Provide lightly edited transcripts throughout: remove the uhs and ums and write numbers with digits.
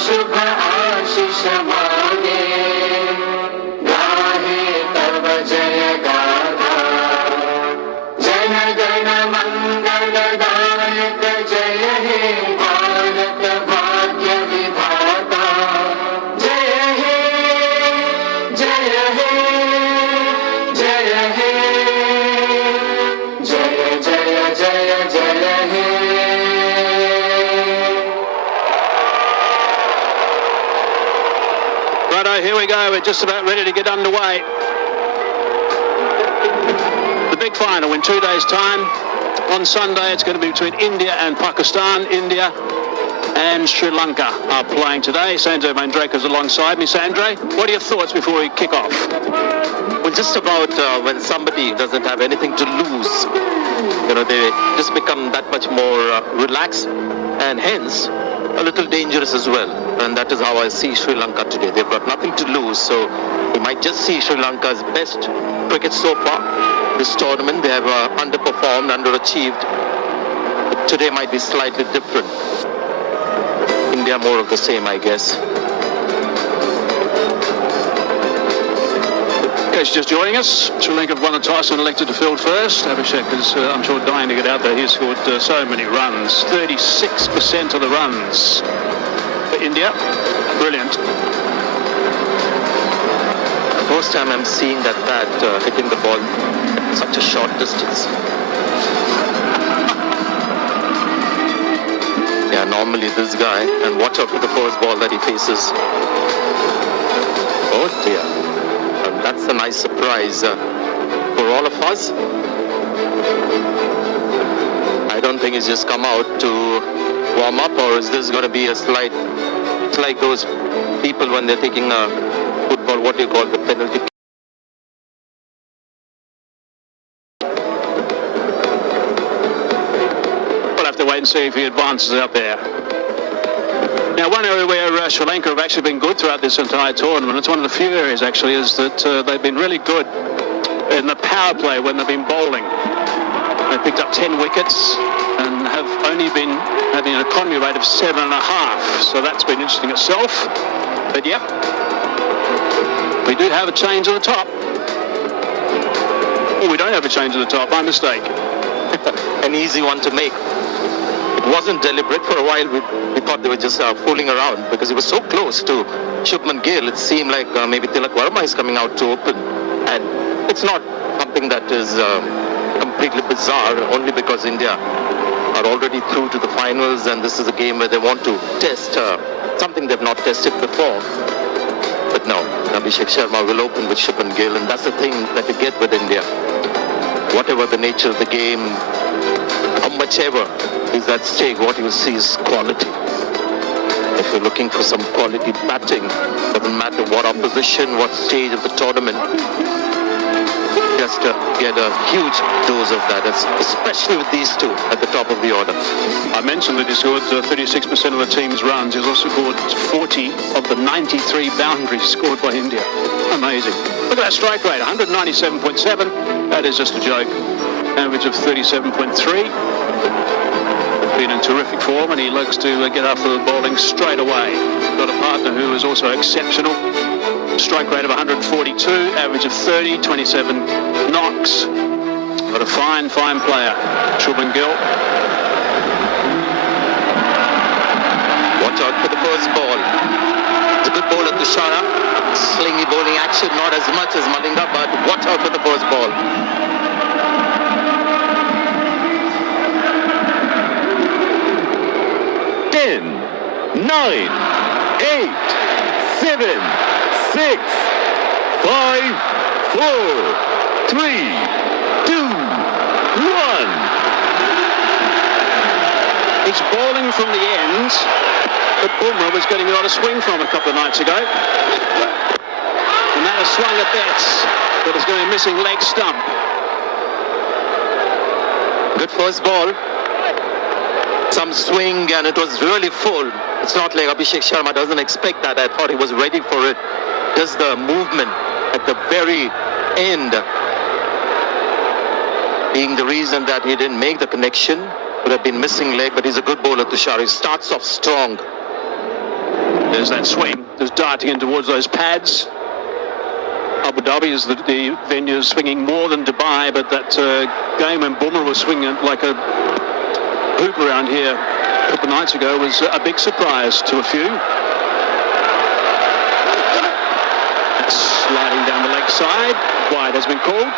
शुभ आशीष मांगे, गाहे तब जय गाथा। जन गण मंगलदायक जय हे भारत भाग्य विधाता। जय हे जय हे जय हे, जय जय जय जय हे। Righto, here we go. We're just about ready to get underway. The big final in 2 days' time. On Sunday, it's going to be between India and Pakistan. India and Sri Lanka are playing today. Sanjay Mandraker's alongside me. Sanjay, what are your thoughts before we kick off? Well, just about when somebody doesn't have anything to lose, they just become that much more relaxed and hence a little dangerous as well. And that is how I see Sri Lanka today. They've got nothing to lose, so we might just see Sri Lanka's best cricket so far this tournament. They have underperformed, underachieved. But today might be slightly different. India more of the same, I guess. Coach just joining us. Sri Lanka have won the toss and elected to field first. Abhishek is, I'm sure, dying to get out there. He's scored so many runs. 36% of the runs for India. Brilliant. First time I'm seeing that hitting the ball at such a short distance. Yeah, normally this guy, and watch out for the first ball that he faces. Oh dear. And that's a nice surprise for all of us. I don't think he's just come out to warm up, or is this going to be a slight, it's like those people when they're taking a football, what do you call the penalty? We'll have to wait and see if he advances out there. Now, one area where Sri Lanka have actually been good throughout this entire tournament, it's one of the few areas actually, is that they've been really good in the power play when they've been bowling. They picked up 10 wickets and have only been having an economy rate of 7.5, so that's been interesting itself. But yep, we do have a change at the top. Oh, we don't have a change at the top, my mistake. An easy one to make. It wasn't deliberate. For a while we thought they were just fooling around because it was so close to Shubman Gill. It seemed like maybe Tilak Verma is coming out to open, and it's not something that is completely bizarre, only because India are already through to the finals, and this is a game where they want to test something they've not tested before. But no, Abhishek Sharma will open with Shubman Gill, and that's the thing that you get with India. Whatever the nature of the game, how much ever is at stake, what you see is quality. If you're looking for some quality batting, doesn't matter what opposition, what stage of the tournament, just get a huge dose of that, especially with these two at the top of the order. I mentioned that he scored 36% of the team's runs. He's also scored 40 of the 93 boundaries scored by India. Amazing. Look at that strike rate, 197.7. That is just a joke. Average of 37.3. Been in terrific form, and he likes to get after the bowling straight away. Got a partner who is also exceptional. Strike rate of 142, average of 30, 27 knocks. Got a fine player, Shubman Gill. Watch out for the first ball. It's a good ball at Tushara. Slingy bowling action, not as much as Malinga, but watch out for the first ball. Nine, 8, 7, 6, 5, 4, 3, 2, 1. He's bowling from the end, but Bumrah was getting a lot of swing from a couple of nights ago. And that has swung at bets, but it's going to be missing leg stump. Good first ball. Some swing, and it was really full. It's not like Abhishek Sharma doesn't expect that. I thought he was ready for it. Just the movement at the very end being the reason that he didn't make the connection. Would have been missing leg, but he's a good bowler, Tushar. He starts off strong. There's that swing, just darting in towards those pads. Abu Dhabi is the venue, swinging more than Dubai, but that game when Bumrah was swinging like a hoop around here a couple of nights ago was a big surprise to a few. Sliding down the leg side, wide has been called.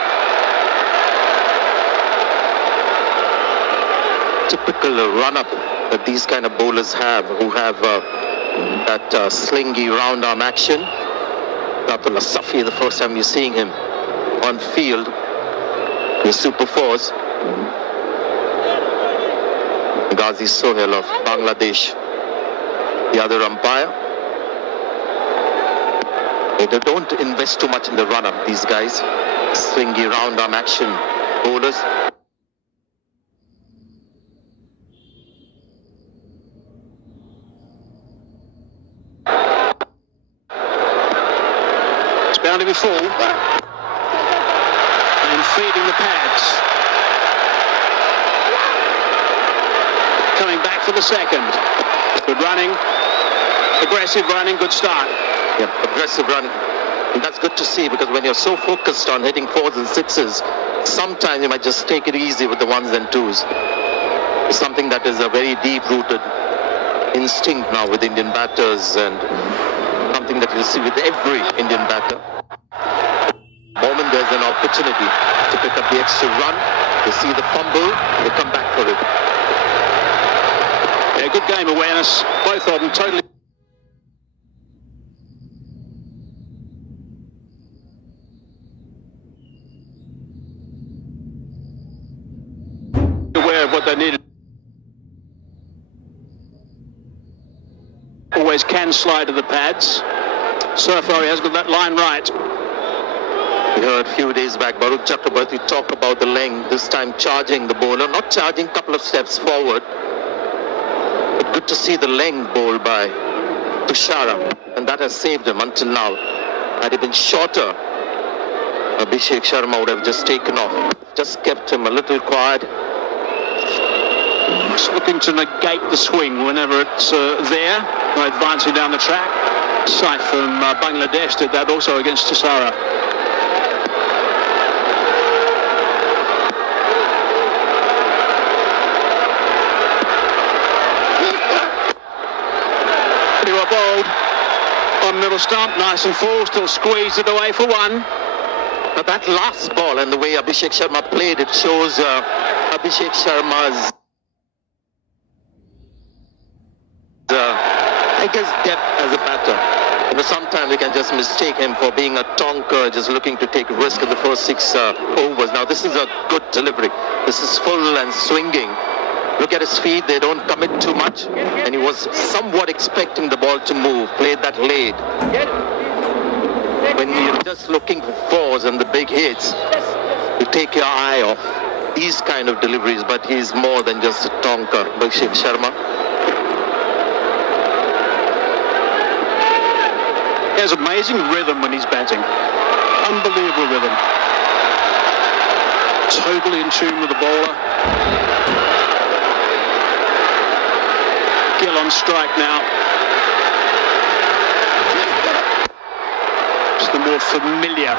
Typical run-up that these kind of bowlers have, who have that slingy round arm action. Abdullah Safi, the first time you're seeing him on field, the super fours. Ghazi Sohail of Bangladesh, the other umpire. They don't invest too much in the run-up, these guys. Swingy round arm action bowlers. Bound to be full and feeding the pads. Coming back for the second. Good running, aggressive running, good start. Yeah, aggressive running. And that's good to see, because when you're so focused on hitting fours and sixes, sometimes you might just take it easy with the ones and twos. It's something that is a very deep-rooted instinct now with Indian batters, and something that you'll see with every Indian batter. The moment there's an opportunity to pick up the extra run, they see the fumble, they come back for it. Yeah, good game awareness, both of them totally aware of what they needed. Always can slide to the pads. Surfari has got that line right. We heard a few days back Baruk Chakrabarti talk about the length, this time charging the bowler, not charging, a couple of steps forward. But good to see the length bowled by Tushara, and that has saved him until now. Had he been shorter, Abhishek Sharma would have just taken off. Just kept him a little quiet. Just looking to negate the swing whenever it's there, by advancing down the track. Saif from Bangladesh did that also against Tushara. Pretty well bowled on middle stump, nice and full, still squeezed it away for one. But that last ball and the way Abhishek Sharma played, it shows Abhishek Sharma's I guess depth as a batter. You know, sometimes we can just mistake him for being a tonker, just looking to take a risk in the first 6 overs. Now this is a good delivery. This is full and swinging. Look at his feet, they don't commit too much. And he was somewhat expecting the ball to move, played that late. When you're just looking for fours and the big hits, you take your eye off these kind of deliveries, but he's more than just a tonker, Abhishek Sharma. He has amazing rhythm when he's batting. Unbelievable rhythm. Totally in tune with the bowler. Gill on strike now. It's the more familiar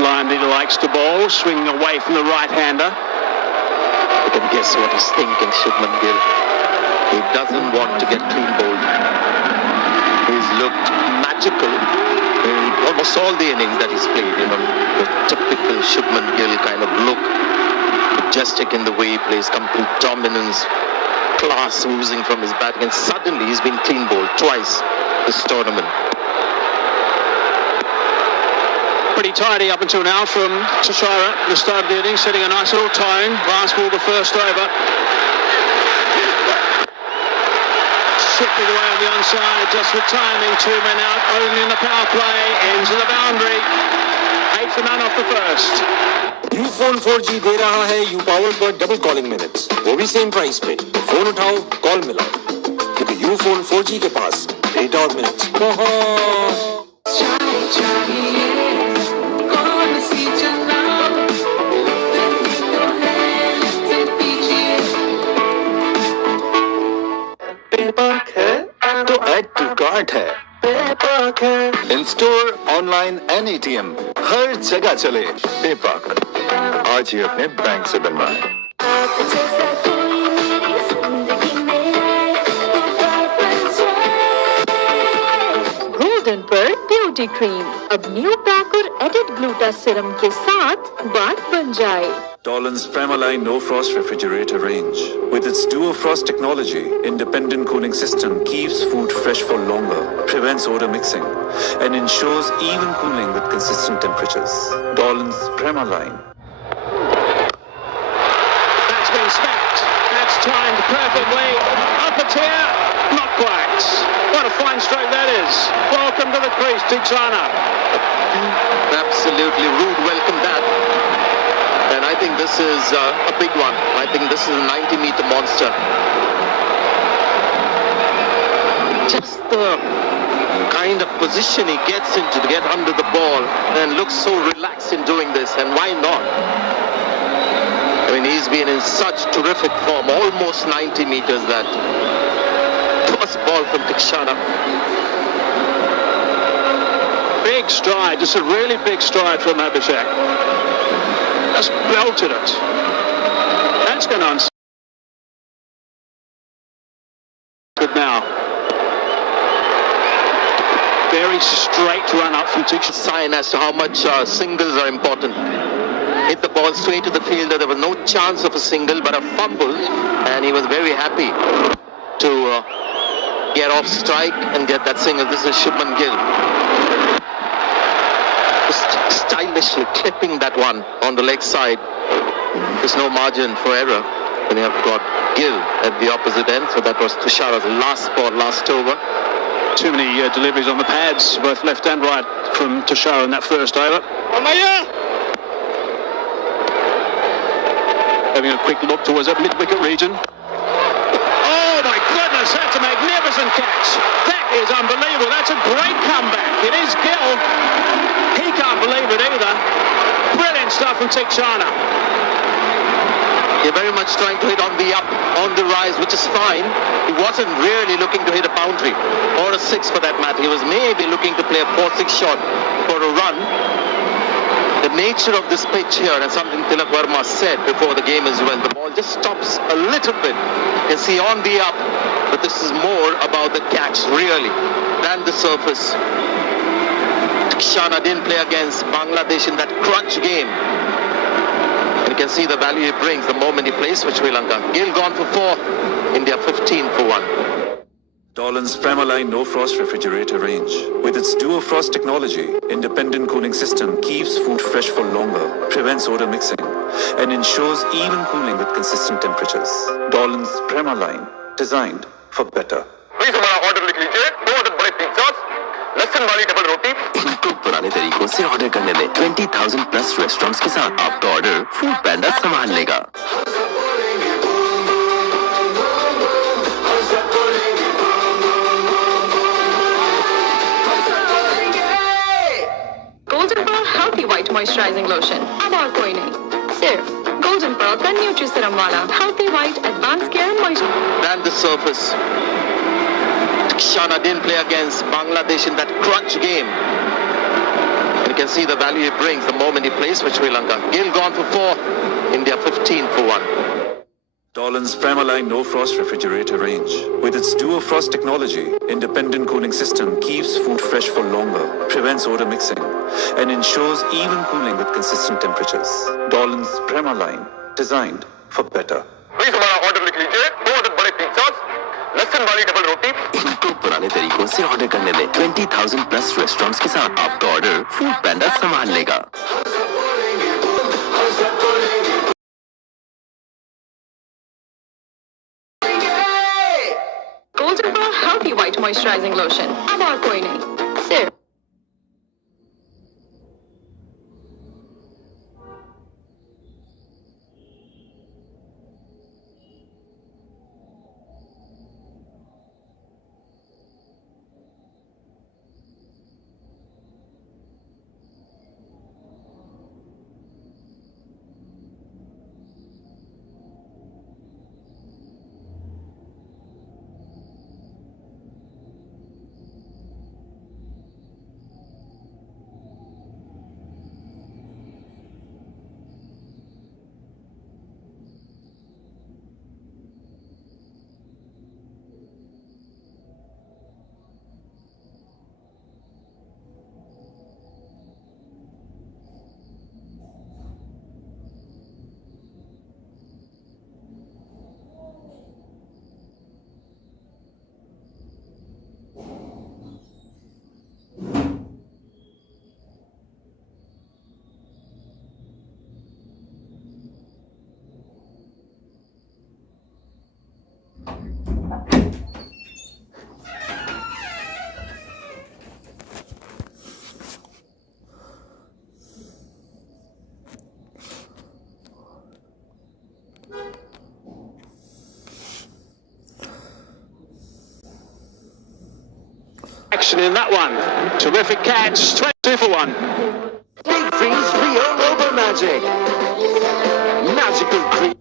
line that he likes to bowl, swinging away from the right-hander. You can guess what he's thinking, Shubman Gill. He doesn't want to get clean bowled. He's looked magical in almost all the innings that he's played. You know, the typical Shubman Gill kind of look, majestic in the way he plays, complete dominance, class oozing from his batting, and suddenly he's been clean bowled twice this tournament. Pretty tidy up until now from Tushara at the start of the innings, setting a nice little tone. Last ball, the first over. Chipping away on the onside, just for timing, 2 men out, only in the power play, into the boundary. 8 for none off the first. Ufone 4G दे रहा है you power पर double calling minutes, वो भी same price पे। Phone उठाओ, call मिलाओ, क्योंकि Ufone 4G के पास डेटा और मिनट्स बहुत। तो ऐड टू कार्ट स्मार्ट है, पेपाक है। In store, online and ATM, हर जगह चले पेपाक। आज ही अपने बैंक से बनवाएं। गोल्डन पर ब्यूटी क्रीम अब न्यू पैक और एडिड ग्लूटा सीरम के साथ बात बन जाए। Dolan's Premaline No Frost Refrigerator range. With its Duo Frost technology, independent cooling system keeps food fresh for longer, prevents odor mixing, and ensures even cooling with consistent temperatures. Dolan's Premaline. That's been stacked. That's timed perfectly. Up a tier, not quite. What a fine stroke that is. Welcome to the crease, Tichana. Absolutely rude welcome that. And I think this is a big one. I think this is a 90-meter monster. Just the kind of position he gets into to get under the ball and looks so relaxed in doing this. And why not? I mean, he's been in such terrific form, almost 90 meters that first ball from Tikshana. Big stride, just a really big stride from Abhishek. Just belted it. That's going on. Good now. Very straight run up from Tikshana. Sign as to how much singles are important. Hit the ball straight to the fielder. There was no chance of a single, but a fumble, and he was very happy to get off strike and get that single. This is Shubman Gill. Just stylishly clipping that one on the leg side. There's no margin for error when you have got Gill at the opposite end. So that was Tushara's last ball, last over. Too many deliveries on the pads, both left and right, from Tushara in that first over. Having a quick look towards that mid-wicket region. Oh my goodness, that's a magnificent catch. That is unbelievable. That's a great comeback. It is Gill. He can't believe it either. Brilliant stuff from Tikshana. They're very much trying to hit on the up, on the rise, which is fine. He wasn't really looking to hit a boundary or a six for that matter. He was maybe looking to play a 4-6 shot for a run. The nature of this pitch here, and something Tilak Verma said before the game as well, the ball just stops a little bit. You can see on the up, but this is more about the catch really than the surface. Shana didn't play against Bangladesh in that crunch game. And you can see the value he brings the moment he plays for Sri Lanka. Gill gone for 4, India 15 for 1. Dolan's Premaline No Frost Refrigerator range. With its Duo Frost technology, independent cooling system keeps food fresh for longer, prevents odor mixing, and ensures even cooling with consistent temperatures. Dolan's Premaline, designed for better. Please हमारा order लिख लीजिए 2 अदद बड़े pizzas लहसुन वाली double रोटी इनको पुराने तरीकों से ऑर्डर करने में 20,000 प्लस रेस्टोरेंट्स के साथ आपका ऑर्डर फूड पैंडा संभाल लेगा। गोल्डन पर हेल्थी व्हाइट मॉइस्चराइजिंग लोशन अब और कोई नहीं, सिर्फ गोल्डन पर का न्यूट्री सीरम वाला healthy white advance care moisture. Than the surface. Shana didn't play against Bangladesh in that crunch game. And you can see the value he brings the moment he plays for Sri Lanka. Gill gone for 4, India 15 for 1. Dolan's Premaline No Frost Refrigerator range. With its Duo Frost technology, independent cooling system keeps food fresh for longer, prevents odor mixing, and ensures even cooling with consistent temperatures. Dolan's Premaline, designed for better. Please हमारा order लिख लीजिए 2 अदद बड़े pizzas लहसुन वाली double रोटी इनको पुराने तरीकों से ऑर्डर करने में 20,000 प्लस रेस्टोरेंट्स के साथ आपका ऑर्डर फूड पैंडा संभाल लेगा। गोल्डन पर हेल्थी व्हाइट मॉइस्चराइजिंग लोशन अब और कोई नहीं, सिर्फ Action in that one. Terrific catch. 22 for 1. Big Freeze Rio Robo Magic. Magical cream.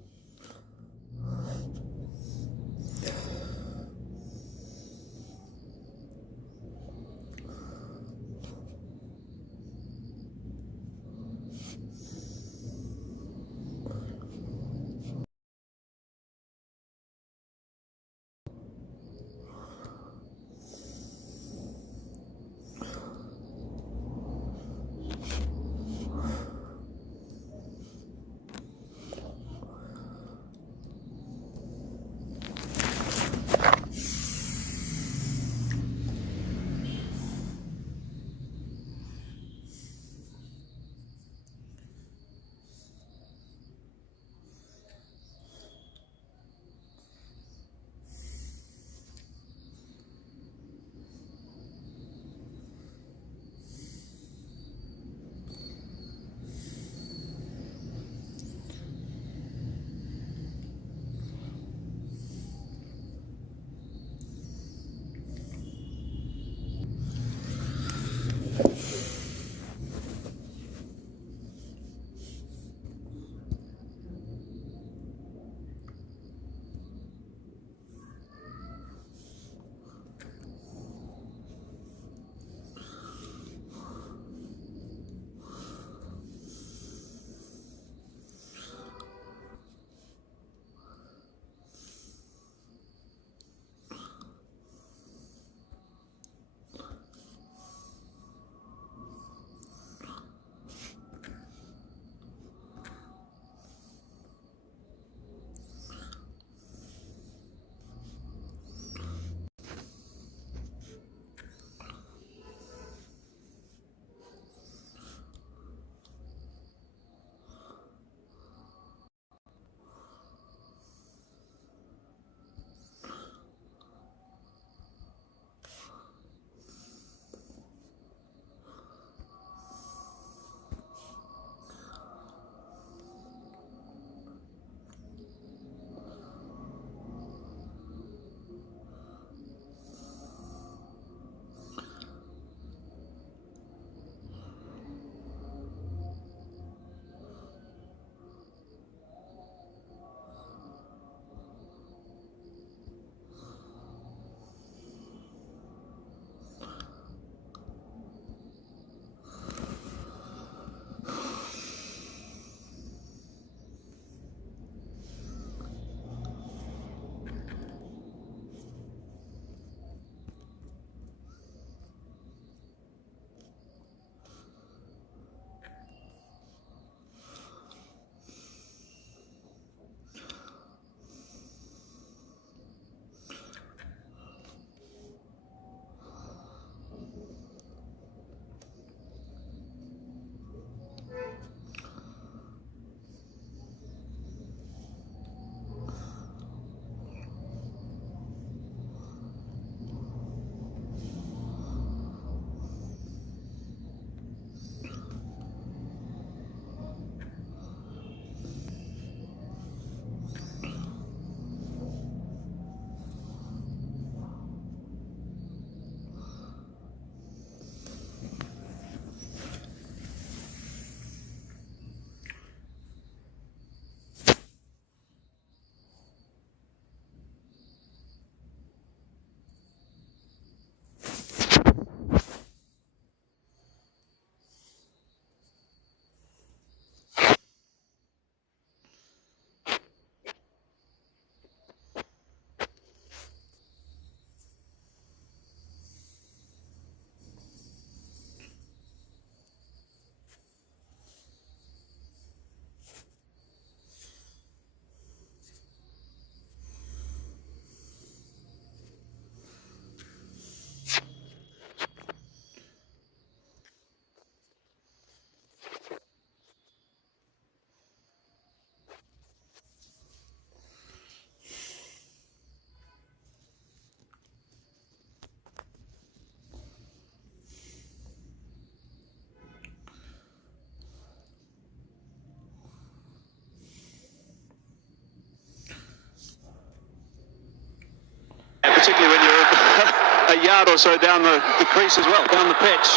particularly when you're a yard or so down the crease as well, down the pitch.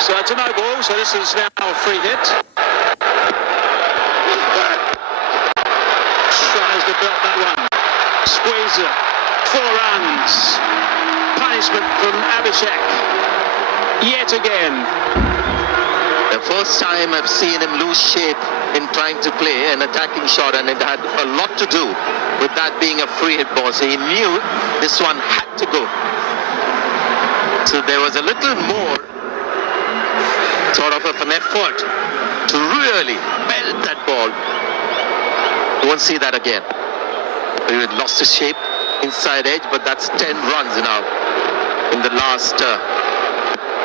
So it's a no ball, so this is now a free hit. Tries to belt that one. Squeeze it. 4 runs. Punishment from Abhishek. Yet again. The first time I've seen him lose shape in trying to play an attacking shot, and it had a lot to do with that being a free hit ball. So he knew this one had to go. So there was a little more sort of an effort to really belt that ball. You won't see that again. He had lost his shape inside edge, but that's 10 runs now in the last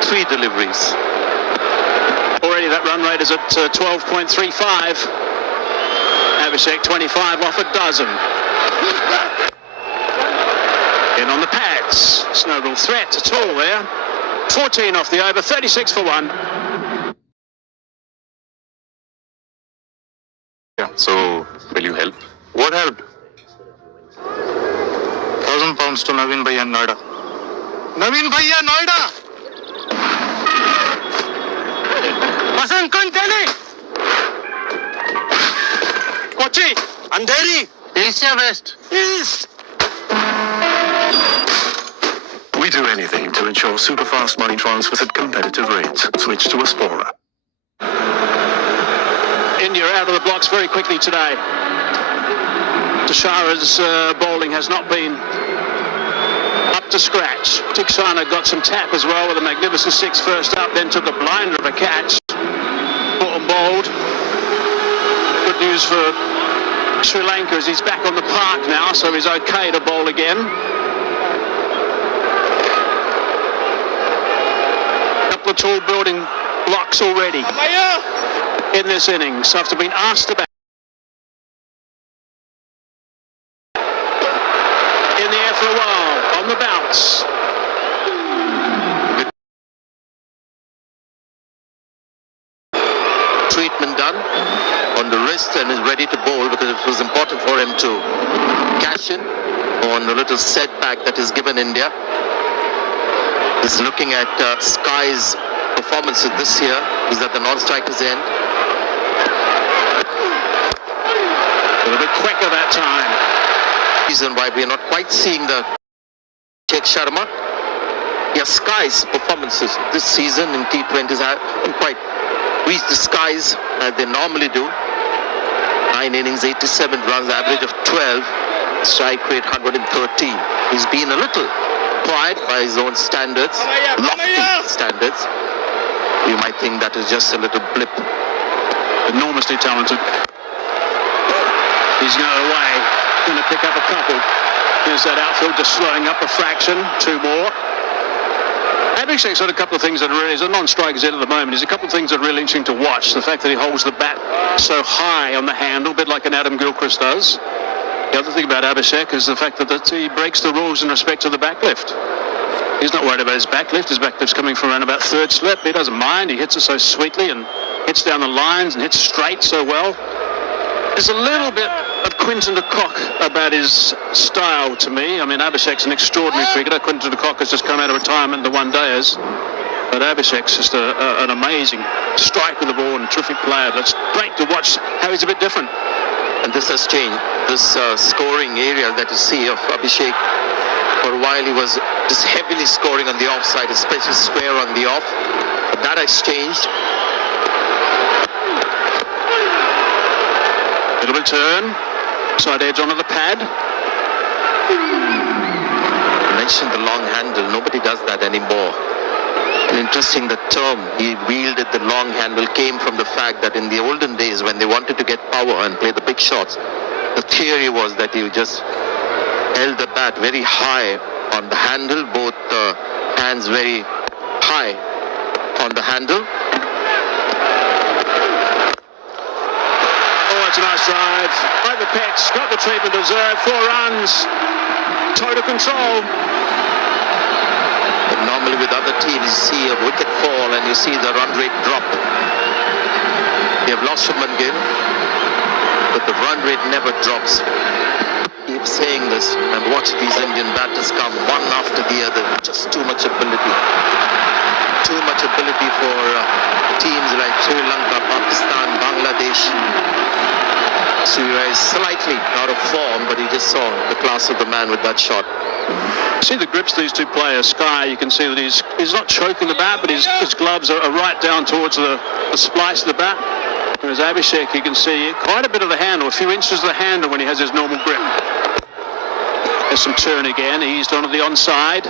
3 deliveries. Already that run rate is at 12.35. Abhishek 25 off a dozen. In on the pads. It's no real threat at all there. 14 off the over, 36 for 1. Yeah, so will you help? What helped? £1,000 to Naveen Bhaiya Noida. Naveen Bhaiya Noida! Vasan Kantani! Kochi! Andheri! Asia West! East! We do anything to ensure super-fast money transfers at competitive rates. Switch to a Spora. India out of the blocks very quickly today. Tushara's bowling has not been up to scratch. Tiksana got some tap as well with a magnificent 6 first up, then took a blinder of a catch. Caught and bowled. Good news for Sri Lanka as he's back on the park now, so he's okay to bowl again. Couple of tall building blocks already in this innings after being asked about. In the air for a while, on the bounce. Treatment done on the wrist and is ready to bowl because it was important for him to cash in on the little setback that is given India. He's looking at Sky's performances this year. He's at the non-striker's end. A little bit quicker that time. Reason why we are not quite seeing the Sheikh Sharma. Yes, Sky's performances this season in T20s haven't quite reached the skies as they normally do. 9 innings, 87 runs, average of 12, strike rate 113. He's been a little quiet by his own standards, lofty standards. You might think that is just a little blip. Enormously talented. He's going away, going to pick up a couple. Here's that outfield just slowing up a fraction, 2 more. Abhishek's got a couple of things that are really, as a non-striker's end at the moment, there's a couple of things that are really interesting to watch. The fact that he holds the bat so high on the handle, a bit like an Adam Gilchrist does. The other thing about Abhishek is the fact that he breaks the rules in respect to the backlift. He's not worried about his backlift. His backlift's coming from around about 3rd slip. He doesn't mind. He hits it so sweetly and hits down the lines and hits straight so well. There's a little bit of Quinton de Kock about his style to me. I mean, Abhishek's an extraordinary cricketer. Quinton de Kock has just come out of retirement, the one-dayers. But Abhishek's just an amazing strike with the ball and a terrific player. It's great to watch how he's a bit different. And this has changed. This scoring area that you see of Abhishek, for a while he was just heavily scoring on the offside, especially square on the off. But that has changed. Little return, side edge onto the pad. You mentioned the long handle. Nobody does that anymore. And interesting, the term he wielded the long handle came from the fact that in the olden days when they wanted to get power and play the big shots, the theory was that you just held the bat very high on the handle, both hands very high on the handle. It's a nice drive. By the pitch, got the treatment deserved. 4 runs. Total control. But normally with other teams, you see a wicket fall and you see the run rate drop. They have lost Shubman Gill, but the run rate never drops. keep saying this, and watch these Indian batters come one after the other. Just too much ability. Too much ability for teams like Sri Lanka, Pakistan, Bangladesh. Surya is slightly out of form, but he just saw the class of the man with that shot. See the grips these two players. Sky, you can see that he's not choking the bat, but his gloves are right down towards the splice of the bat. Whereas Abhishek, you can see quite a bit of the handle, a few inches of the handle when he has his normal grip. There's some turn again, eased onto the onside.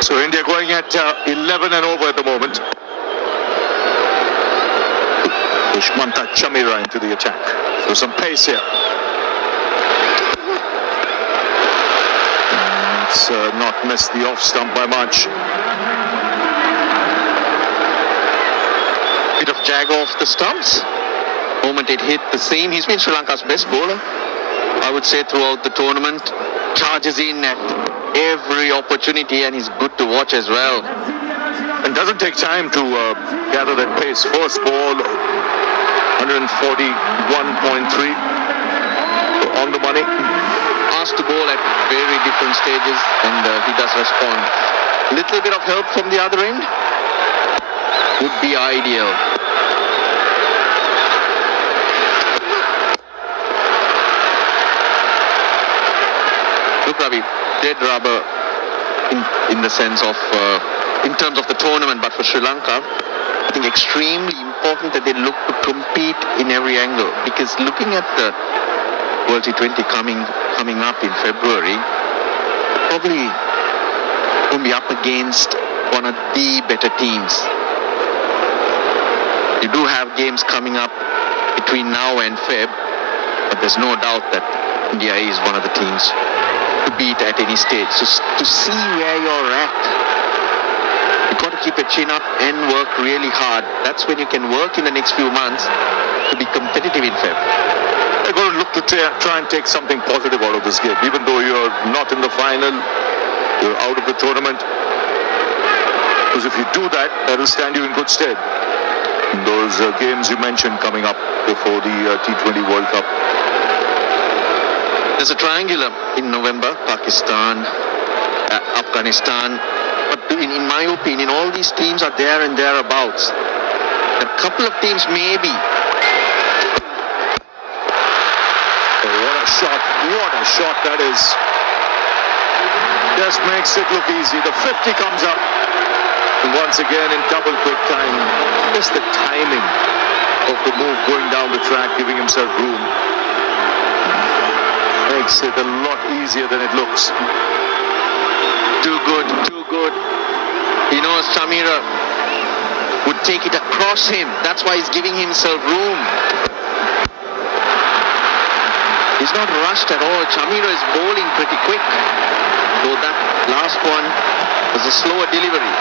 So India going at 11 and over at the moment. Dushmanta Chamira into the attack. So some pace here. It's not missed the off stump by much. Bit of jag off the stumps. Moment it hit the seam. He's been Sri Lanka's best bowler, I would say, throughout the tournament. Charges in at every opportunity, and he's good to watch as well. And doesn't take time to gather that pace. First ball, 141.3 on the money. Asked to bowl at very different stages, and he does respond. Little bit of help from the other end would be ideal. Look, Ravi, dead rubber in the sense of, in terms of the tournament, but for Sri Lanka, I think extremely important that they look to compete in every angle, because looking at the World T20 coming up in February, probably going to be up against one of the better teams. You do have games coming up between now and Feb, but there's no doubt that India is one of the teams to beat at any stage. So to see where you're at, you've got to keep your chin up and work really hard. That's when you can work in the next few months to be competitive in Feb. They're going to look to try and take something positive out of this game. Even though you're not in the final, you're out of the tournament. Because if you do that, that'll stand you in good stead. Those games you mentioned coming up before the T20 World Cup. There's a triangular in November, Pakistan, Afghanistan. But in my opinion, all these teams are there and thereabouts. A couple of teams maybe. What a shot that is. Just makes it look easy. The 50 comes up. And once again in double quick time. Just the timing of the move going down the track, giving himself room. Makes it a lot easier than it looks. Too good, too good. He knows Chamira would take it across him. That's why he's giving himself room. He's not rushed at all. Chamira is bowling pretty quick. Though that last one was a slower delivery.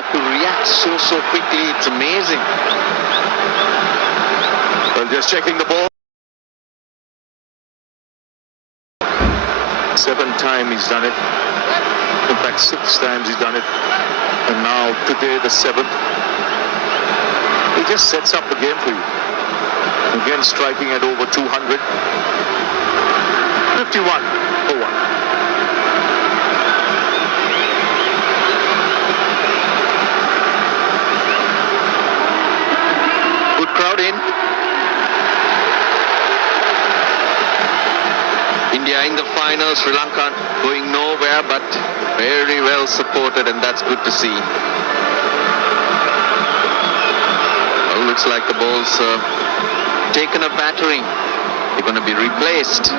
But to react so quickly, it's amazing. Well, just checking the ball. 7th time he's done it. In fact, 6 times he's done it. And now today the 7th. He just sets up the game for you. Again striking at over 200. 51 for 1. Good crowd in. India in the final, Sri Lanka going nowhere, but very well supported, and that's good to see. Well, looks like the ball's taken a battering. They're going to be replaced.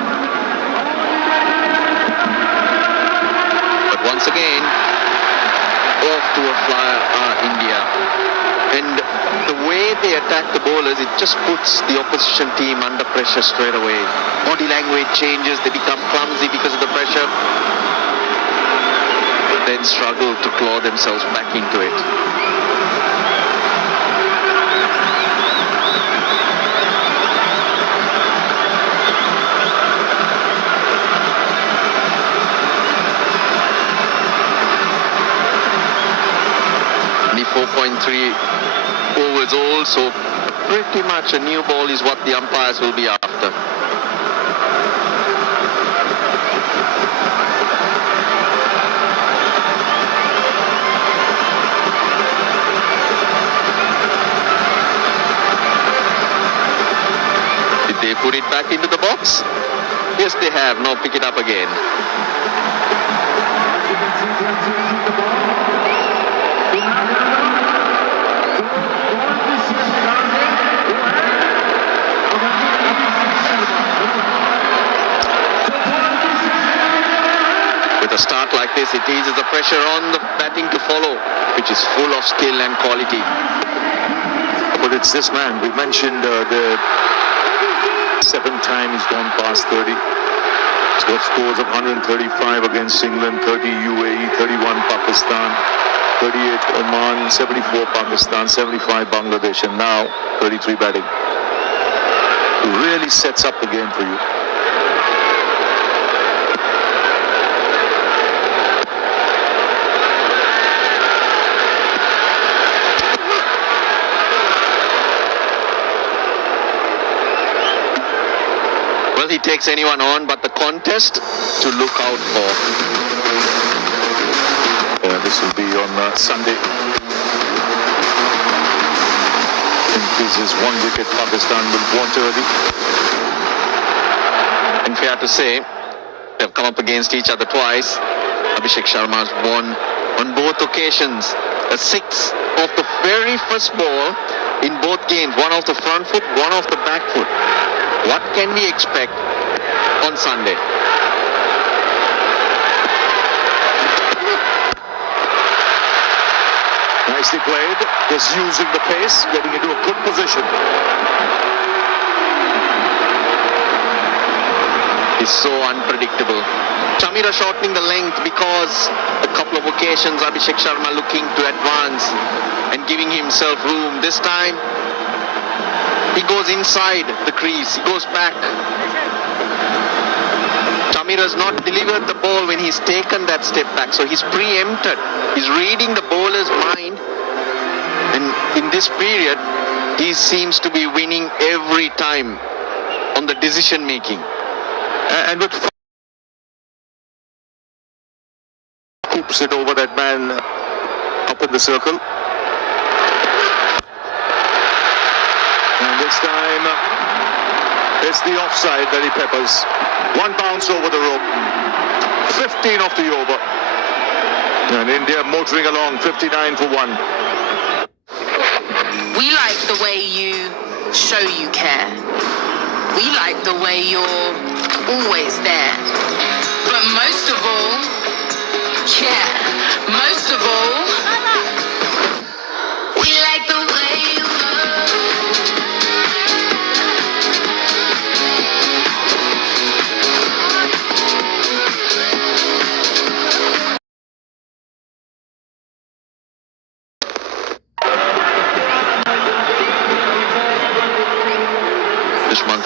But once again, off to a flyer are India. And the way they attack the bowlers, it just puts the opposition team under pressure straight away. Body language changes, they become clumsy because of the pressure. Then struggle to claw themselves back into it. The 4.3 overs also pretty much a new ball is what the umpires will be after. Did they put it back into the box? Yes, they have. Now pick it up again. With a start like this, it eases the pressure on the batting to follow, which is full of skill and quality. But it's this man. We mentioned the 7 times he's gone past 30. He's got scores of 135 against England, 30 UAE, 31 Pakistan, 38 Oman, 74 Pakistan, 75 Bangladesh, and now 33 batting. Really sets up the game for you. Well, he takes anyone on, but the contest to look out for. This will be on Sunday. This is 1 wicket Pakistan will want early. And fair to say, they've come up against each other twice. Abhishek Sharma's won on both occasions. A 6 off the very first ball in both games. One off the front foot, one off the back foot. What can we expect on Sunday? Nicely played, just using the pace, getting into a good position. Is so unpredictable. Chamira shortening the length because a couple of occasions Abhishek Sharma looking to advance and giving himself room. This time he goes inside the crease, he goes back. Chamira's not delivered the ball when he's taken that step back, so he's preempted. He's reading the bowler's mind, and in this period he seems to be winning every time on the decision making. And with hoops it over that man up in the circle. And this time it's the offside that he peppers. One bounce over the rope. 15 off the over. And India motoring along, 59 for 1. We like the way you show you care. We like the way you're always there. But most of all, most of all, we like the way you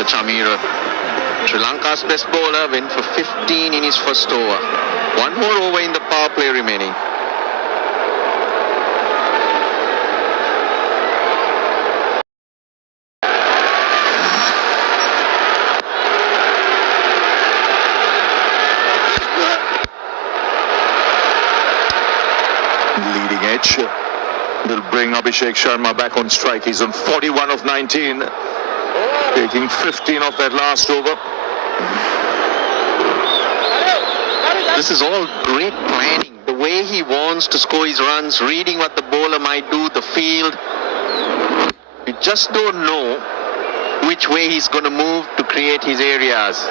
Chamira, Sri Lanka's best bowler, went for 15 in his first over. One more over in the power play remaining. Leading edge will bring Abhishek Sharma back on strike. He's on 41 of 19. Taking 15 off that last over. This is all great planning. The way he wants to score his runs, reading what the bowler might do, the field. You just don't know which way he's going to move to create his areas.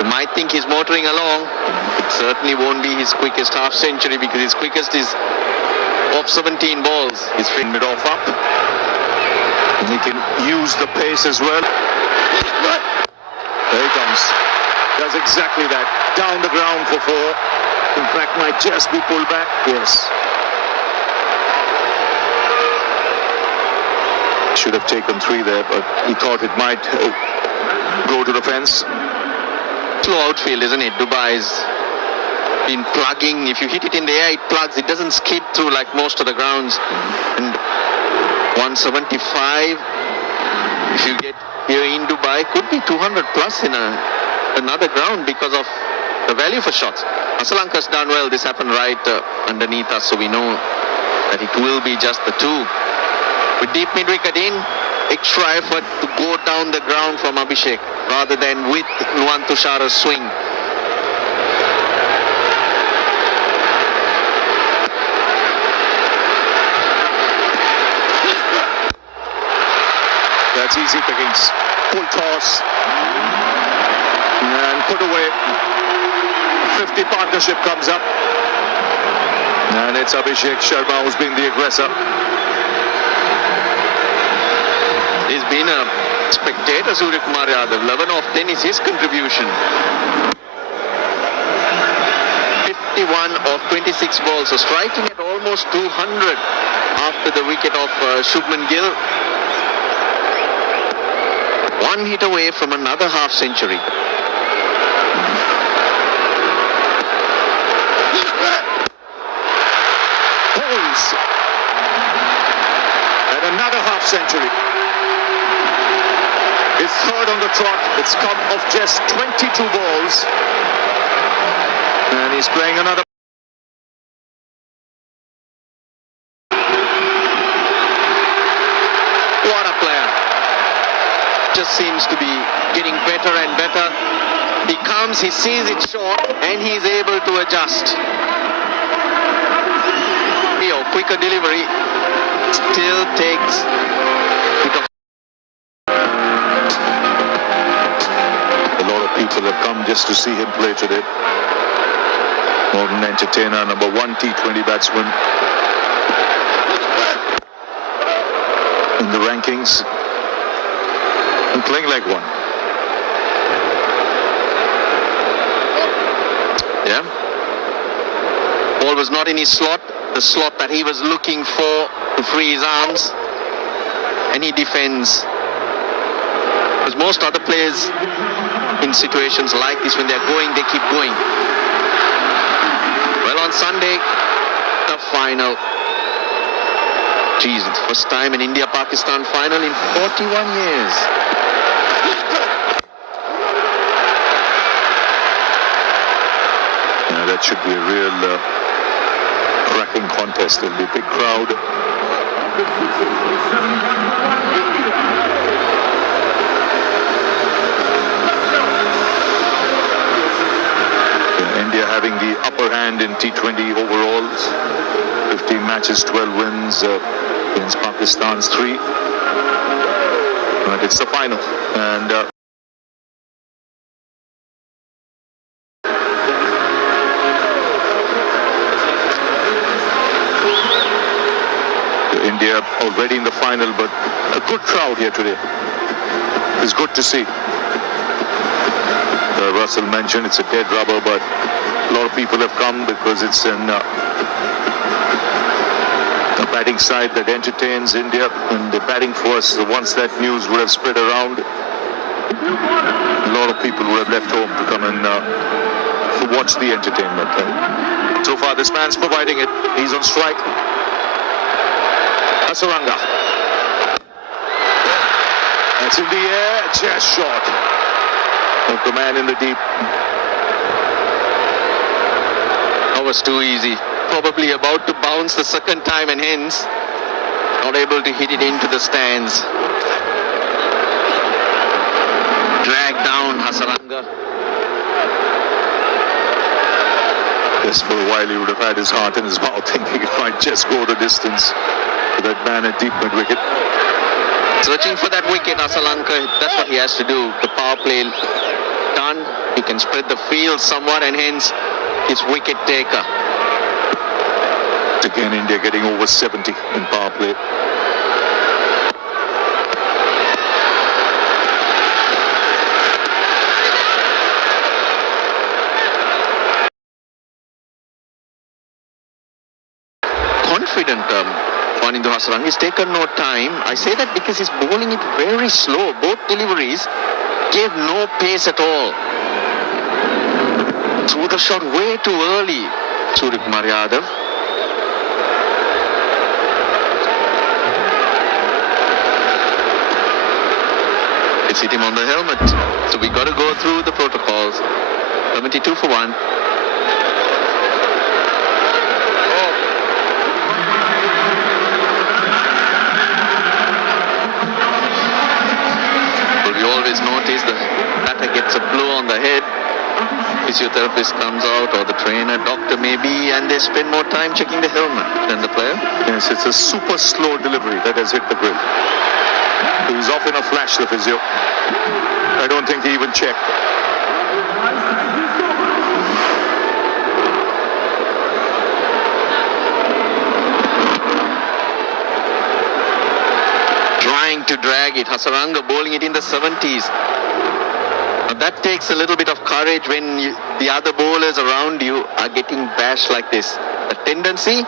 You might think he's motoring along. It certainly won't be his quickest half century, because his quickest is off 17 balls. He's In mid-off up. And he can use the pace as well. There he comes. Does exactly that. Down the ground for 4. In fact, might just be pulled back. Yes. Should have taken 3 there, but he thought it might go to the fence. Slow outfield, isn't it? Dubai's been plugging. If you hit it in the air, it plugs. It doesn't skid through like most of the grounds. And 175, if you get here in Dubai, could be 200 plus in another ground because of the value for shots. Asalanka's done well. This happened right underneath us, so we know that it will be just the 2. With deep mid-wicket in, extra effort to go down the ground from Abhishek rather than with Nuwan Tushara's swing. That's easy pickings. Full toss. And put away. 50 partnership comes up. And it's Abhishek Sharma who's been the aggressor. He's been a spectator, Surya Kumar Yadav. 11 of 10 is his contribution. 51 of 26 balls. So striking at almost 200 after the wicket of Shubman Gill. 1 hit away from another half century. Pulls. And another half century. His 3rd on the trot. It's come off just 22 balls. And he's playing another. What a player. Just seems to be getting better and better. He comes, he sees it short, and he's able to adjust. Quicker delivery still takes it off. A lot of people have come just to see him play today. Modern entertainer, number 1 T20 batsman in the rankings, and playing like one. Yeah. Ball was not in his slot, the slot that he was looking for to free his arms, and he defends. Because most other players in situations like this, when they're going, they keep going. Well, on Sunday, the final. Geez, it's the first time an India-Pakistan final in 41 years. Yeah, that should be a real cracking contest. There'll be a big crowd. Yeah, India having the upper hand in T20 overalls. 15 matches, 12 wins against Pakistan's 3. But it's the final. And India already in the final, but a good crowd here today. It's good to see. Russell mentioned it's a dead rubber, but a lot of people have come because it's a batting side that entertains India, and the batting force, once that news would have spread around, a lot of people would have left home to come and to watch the entertainment. And so far, this man's providing it. He's on strike. Hasaranga. That's in the air, just short of the man in the deep. That was too easy. Probably about to bounce the second time and hence not able to hit it into the stands. Drag down Hasaranga. Just for a while he would have had his heart in his mouth thinking it might just go the distance. That man at deep mid-wicket. Searching for that wicket, Asalanka. That's what he has to do. The power play done. You can spread the field somewhat, and hence his wicket taker. Again, India getting over 70 in power play. Confident Wanindu Hasaranga. He's taken no time. I say that because he's bowling it very slow. Both deliveries gave no pace at all. Threw the shot way too early. Suryakumar Yadav. It's hit him on the helmet. So we got to go through the protocols. 72 for 1. Notice the batter gets a blow on the head, physiotherapist comes out, or the trainer, doctor maybe, and they spend more time checking the helmet than the player. Yes, it's a super slow delivery that has hit the grill. He was off in a flash, the physio. I don't think he even checked. To drag it, Hasaranga bowling it in the 70s. Now that takes a little bit of courage when the other bowlers around you are getting bashed like this. The tendency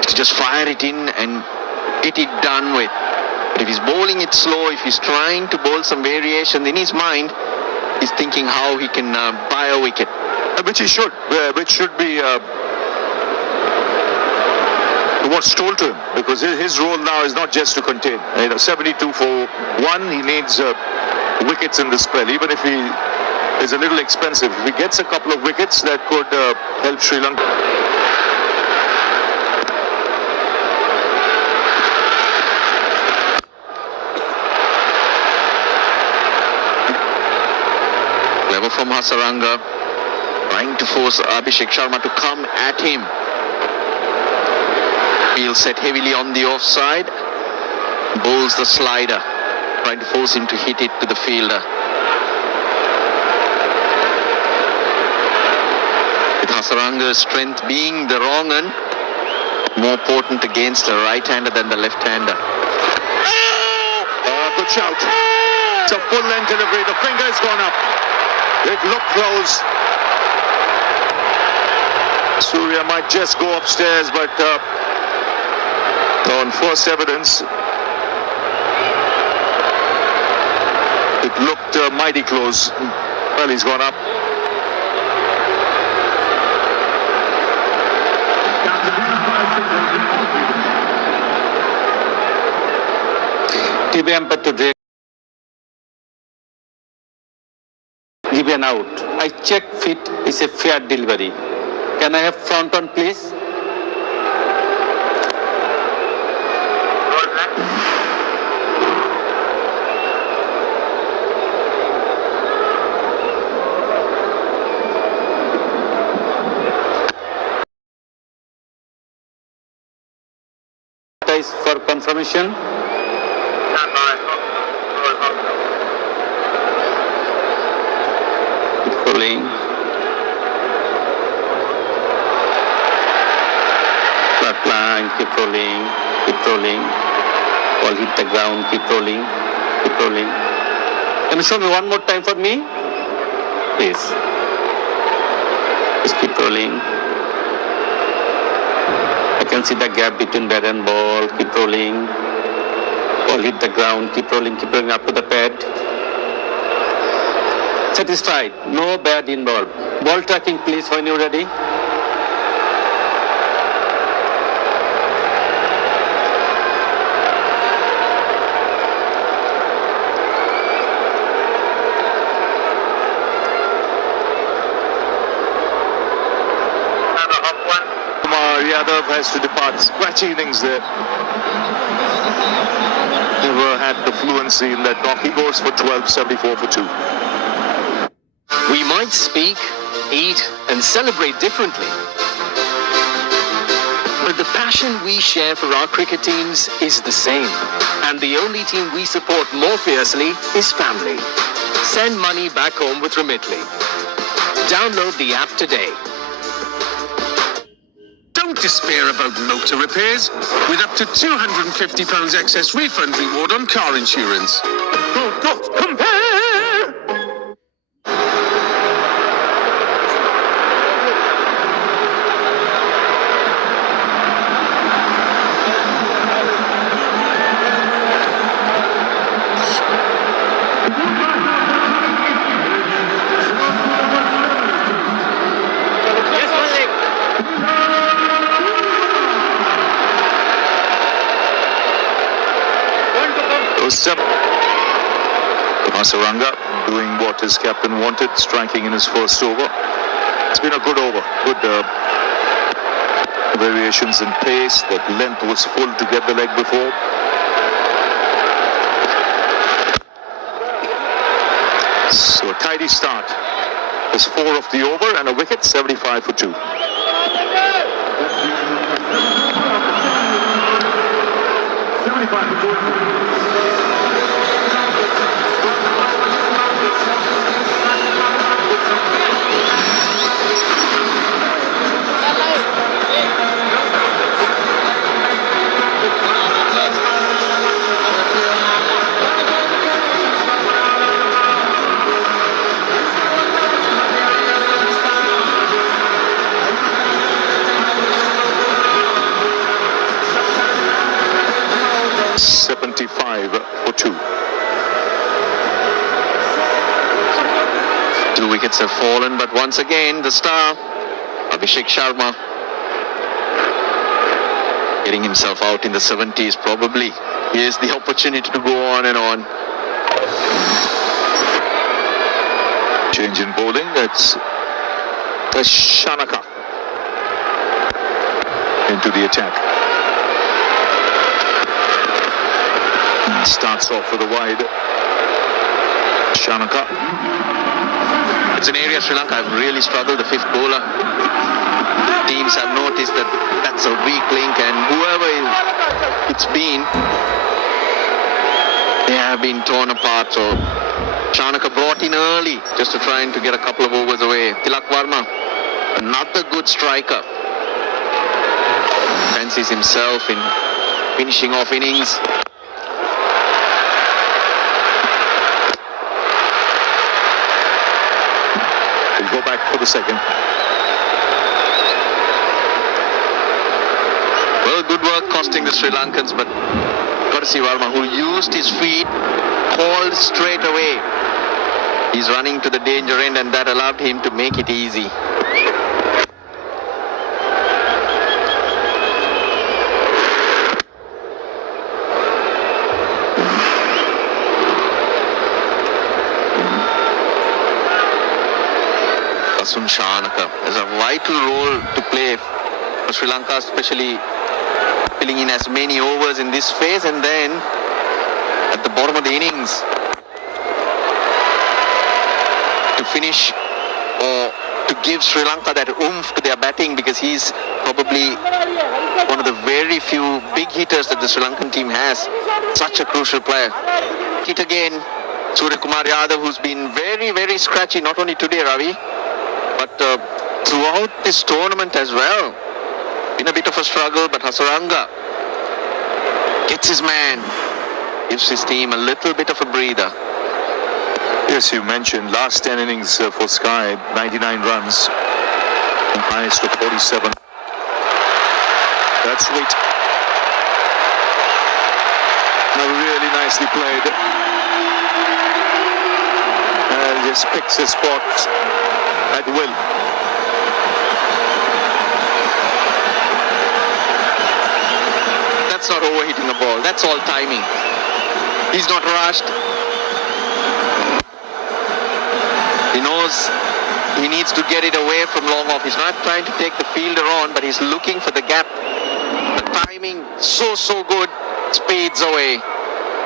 is to just fire it in and get it done with. But if he's bowling it slow, if he's trying to bowl some variation in his mind, he's thinking how he can buy a wicket. Which he should, which should be what's told to him, because his role now is not just to contain. 72 for 1, he needs wickets in the spell, even if he is a little expensive. If he gets a couple of wickets, that could help Sri Lanka. Clever from Hasaranga, trying to force Abhishek Sharma to come at him. He'll set heavily on the offside, bowls the slider, trying to force him to hit it to the fielder. With Hasaranga's strength being the wrong end, more potent against the right-hander than the left-hander. Good shout. It's a full-length delivery. The finger's gone up. It looked close. Surya might just go upstairs, but on first evidence, it looked mighty close. Well, he's gone up. TV umpire to give an out. I check fit is a fair delivery. Can I have front on, please? For confirmation. Keep rolling. Flat line, keep rolling, keep rolling. Ball hit the ground, keep rolling, keep rolling. Can you show me one more time for me? Please. Just keep rolling. I can see the gap between bat and ball. Keep rolling. Ball hit the ground. Keep rolling up to the pad. Satisfied. No bad involved. Ball tracking, please, when you're ready. Yadav has to depart. Scratchy innings there. Never had the fluency in that knock. He goes for 12, 74 for 2. We might speak, eat, and celebrate differently. But the passion we share for our cricket teams is the same. And the only team we support more fiercely is family. Send money back home with Remitly. Download the app today. Don't despair about motor repairs. With up to £250 excess refund reward on car insurance. Don't compare! Hasaranga doing what his captain wanted, striking in his first over. It's been a good over. Good variations in pace. That length was full to get the leg before. So a tidy start. There's 4 of the over and a wicket, 75 for 2. For 2. 2 wickets have fallen, but once again, the star, Abhishek Sharma, getting himself out in the 70s probably. Here's the opportunity to go on and on. Change in bowling. That's Shanaka into the attack. Starts off with a wide. Shanaka. It's an area Sri Lanka have really struggled, the 5th bowler. Teams have noticed that that's a weak link, and whoever it's been, they have been torn apart. So Shanaka brought in early just to try and to get a couple of overs away. Tilak Varma, another good striker. Fancies himself in finishing off innings. Go back for the second. Well, good work costing the Sri Lankans, but got to see Varma, who used his feet, called straight away. He's running to the danger end, and that allowed him to make it easy. Shanaka has a vital role to play for Sri Lanka, especially filling in as many overs in this phase, and then at the bottom of the innings to finish or to give Sri Lanka that oomph to their batting, because he's probably one of the very few big hitters that the Sri Lankan team has. Such a crucial player. Hit again, Surya Kumar Yadav, who's been very, very scratchy, not only today, Ravi, but throughout this tournament as well. Been a bit of a struggle, but Hasaranga gets his man, gives his team a little bit of a breather. Yes, you mentioned last 10 innings for Sky, 99 runs, and highest of 47. That's sweet. Really nicely played. And just picks his spots at will. That's not overhitting the ball. That's all timing. He's not rushed. He knows he needs to get it away from long off. He's not trying to take the fielder on, but he's looking for the gap. The timing so good. Speeds away.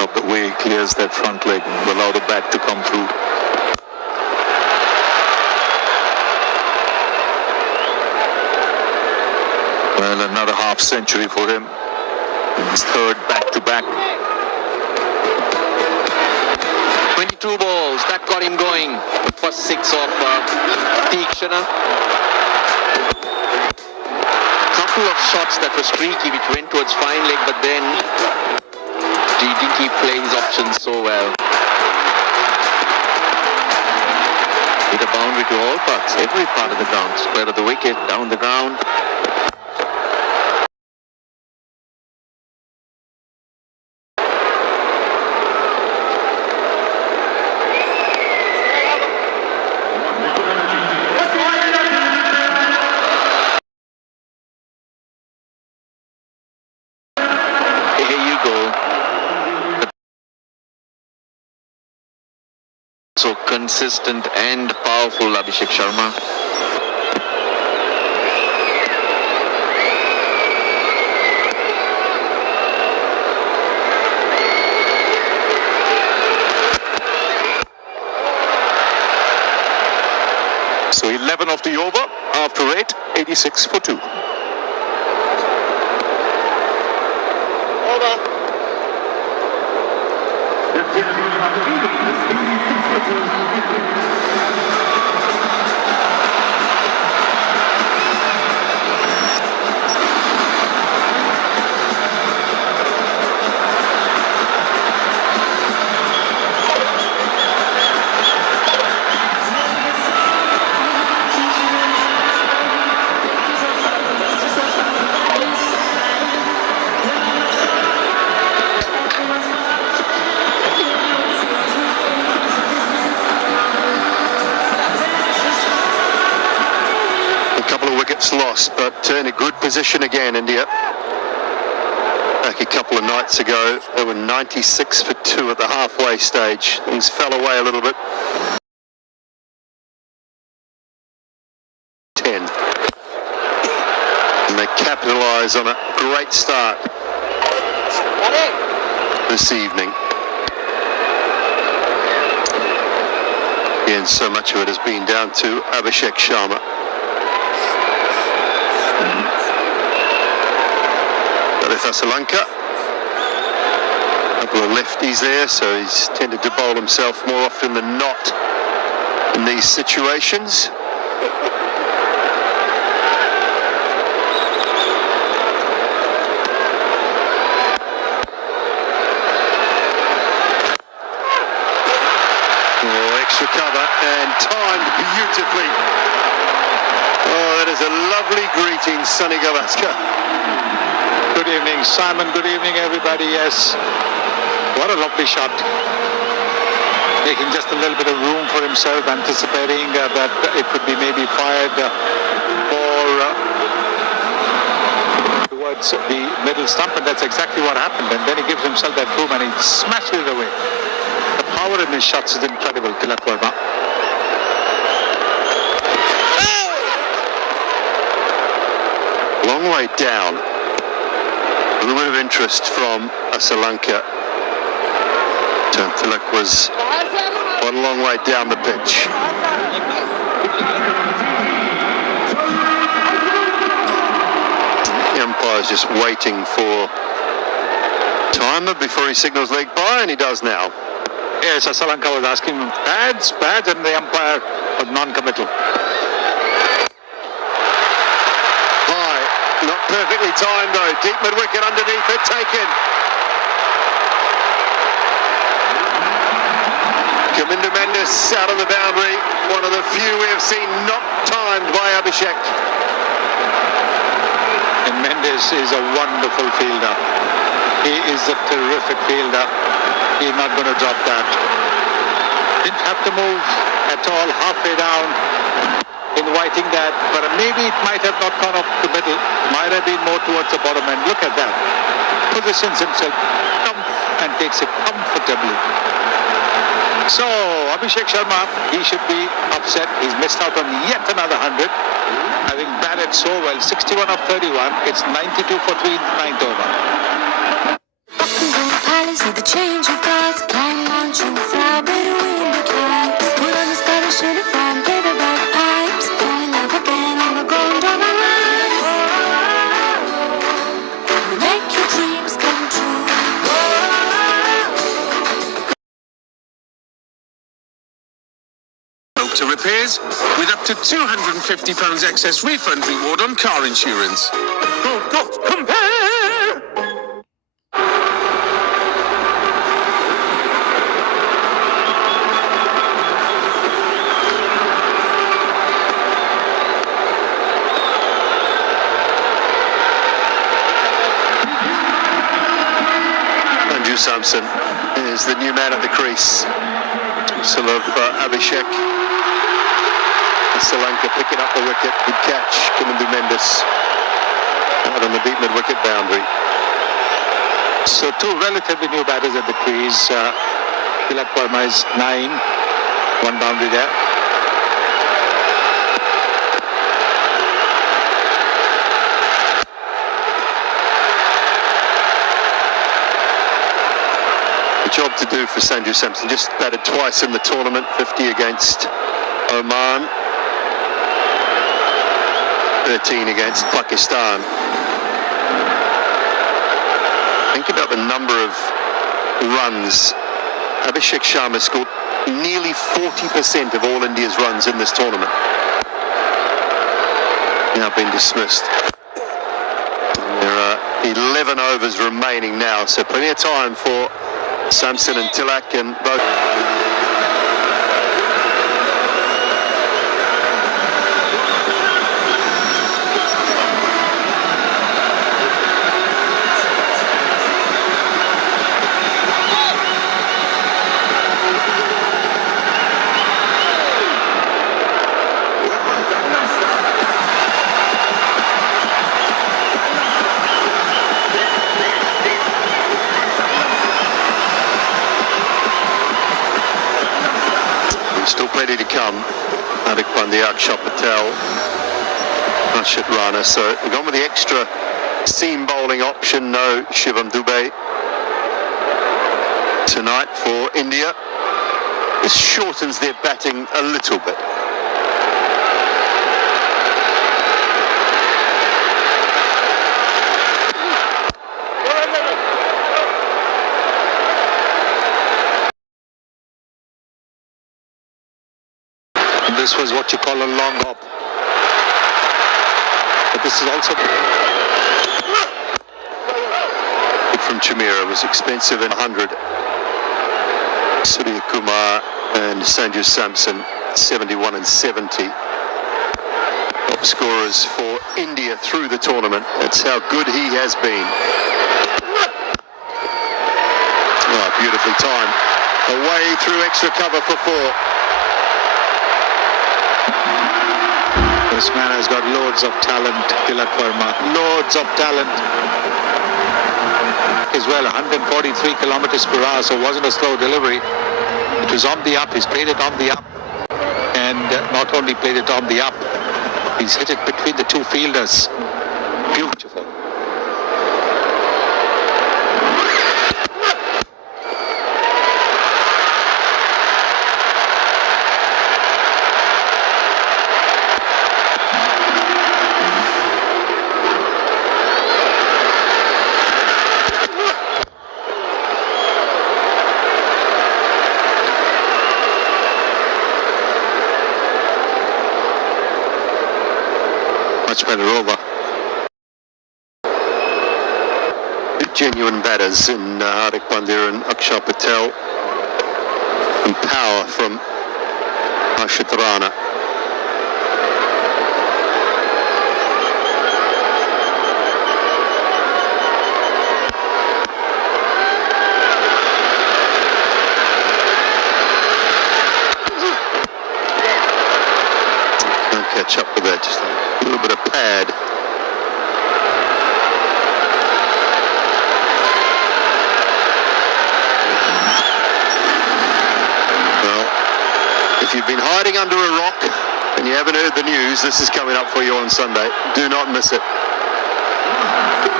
Of the way he clears that front leg, allow the bat to come through. Well, another half century for him. His third back-to-back. 22 balls, that got him going. First six of Teekshana. Couple of shots that were streaky which went towards fine leg, but then he didn't keep playing his options so well. Hit a boundary to all parts, every part of the ground. Square of the wicket, down the ground. Here you go. So consistent and powerful, Abhishek Sharma. So 11 off the over after 8, 86 for 2. Wickets lost, but in a good position again, India. Back a couple of nights ago, they were 96 for 2 at the halfway stage. Things fell away a little bit. 10. And they capitalise on a great start this evening. Again, so much of it has been down to Abhishek Sharma. Sri Lanka. A couple of lefties there, so he's tended to bowl himself more often than not in these situations. Oh, extra cover and timed beautifully. Oh, that is a lovely greeting, Sunny Gavaskar. Good evening, Simon. Good evening, everybody. Yes, what a lovely shot. Making just a little bit of room for himself, anticipating that it could be maybe fired towards the middle stump, and that's exactly what happened. And then he gives himself that room and he smashes it away. The power in his shots is incredible, Tilak Verma. Long way down. A little bit of interest from Sri Lanka. Tilak was quite a long way down the pitch. The umpire's just waiting for timer before he signals leg by, and he does now. Yes, Sri Lanka was asking him, pads, and the umpire was non-committal. Not perfectly timed though. Deep mid-wicket underneath it, taken. Kamindu Mendes out on the boundary. One of the few we have seen not timed by Abhishek. And Mendes is a wonderful fielder. He is a terrific fielder. He's not going to drop that. Didn't have to move at all, halfway down, inviting that, but maybe it might have not gone off the middle, might have been more towards the bottom end. Look at that. Positions himself and takes it comfortably. So, Abhishek Sharma, he should be upset. He's missed out on yet another 100. Having batted so well, 61 of 31, it's 92 for 3 in the 9th over. Palace with the change of guards, climb on true flower, better win the clouds. Put on the Scottish uniform, play the bagpipes, fall in love again on the golden rise. motor repairs with up to £250 excess refund reward on car insurance. Do not compare! Sanju Samson is the new man at the crease. Still of Abhishek. Sri Lanka picking up the wicket. Good catch. Kumandu Mendes out on the deep mid-wicket boundary. So two relatively new batters at the crease. Tilak Verma is 9. One boundary there. Job to do for Sanju Samson. Just batted twice in the tournament, 50 against Oman, 13 against Pakistan. Think about the number of runs. Abhishek Sharma scored nearly 40% of all India's runs in this tournament. Now been dismissed. There are 11 overs remaining now, so plenty of time for Samson and Tilak and both. Still plenty to come. Hardik Pandya, Akshar Patel, Rashid Rana. So we've gone with the extra seam bowling option. No Shivam Dubey tonight for India. This shortens their batting a little bit. This was what you call a long hop. But this is also from Chamira was expensive in 100. Surya Kumar and Sanju Samson 71 and 70. Top scorers for India through the tournament. That's how good he has been. Oh, beautifully timed. Away through extra cover for 4. This man has got loads of talent, Tilak Verma. Loads of talent. As well, 143 kilometers per hour, so it wasn't a slow delivery. It was on the up. He's played it on the up. And not only played it on the up, he's hit it between the two fielders. Beautiful. Much better over. Genuine batters in Hardik Pandya and Akshar Patel. And power from Rashid Rana. Can't catch up with that, just a little bit of pad. Well, if you've been hiding under a rock and you haven't heard the news, this is coming up for you on Sunday. Do not miss it.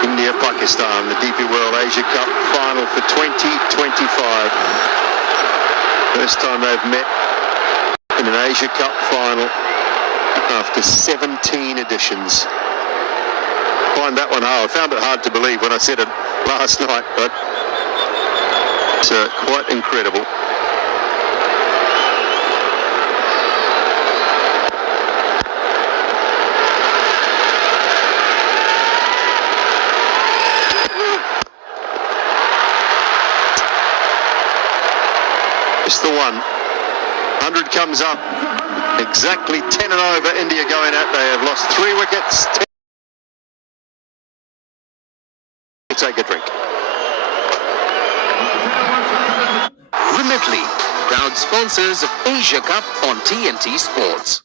India-Pakistan, the DP World Asia Cup final for 2025. First time they've met in an Asia Cup final after 17 editions. Find that one hard. I found it hard to believe when I said it last night, but it's quite incredible. the one. 100 comes up. Exactly 10 and over. India going out. They have lost 3 wickets. Take a drink. Remitly, proud sponsors of Asia Cup on TNT Sports.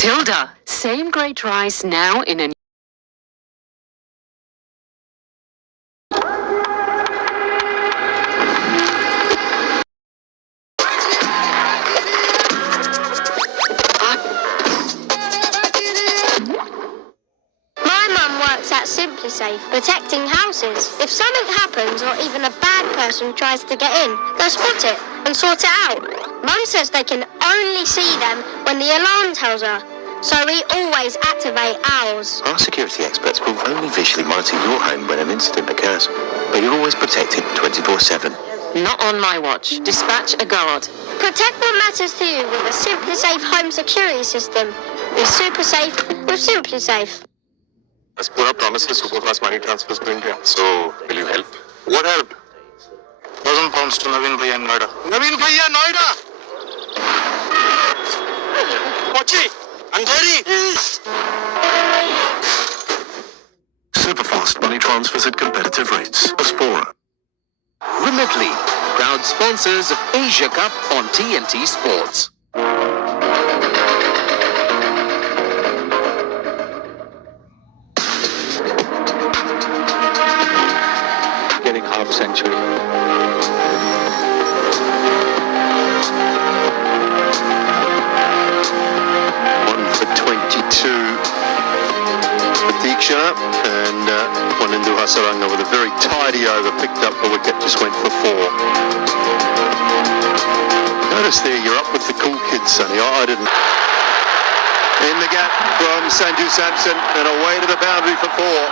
Tilda, same great rice now in a My mum works at Simply Safe, protecting houses. If something happens or even a bad person tries to get in, they'll spot it and sort it out. Mum says they can only see them when the alarm tells her, so we always activate ours. Our security experts will only visually monitor your home when an incident occurs, but you're always protected 24/7. Not on my watch. Dispatch a guard. Protect what matters to you with a Simply Safe home security system. Be super safe with Simply Safe. Pura promises superfast money transfers to India. So, will you help? What help? 1,000 pounds to Naveen Bhaiya in Noida. Naveen Bhaiya, Noida! Kochi! Andheri! Superfast money transfers at competitive rates. Aspora. Remitly, proud sponsors of Asia Cup on TNT Sports. Getting half century. One for 22 for Diksha, and one into Hasaranga with a very tidy over, picked up the wicket, just went for 4. Notice there, you're up with the cool kids, Sonny. I didn't. In the gap from Sanju Samson, and away to the boundary for 4.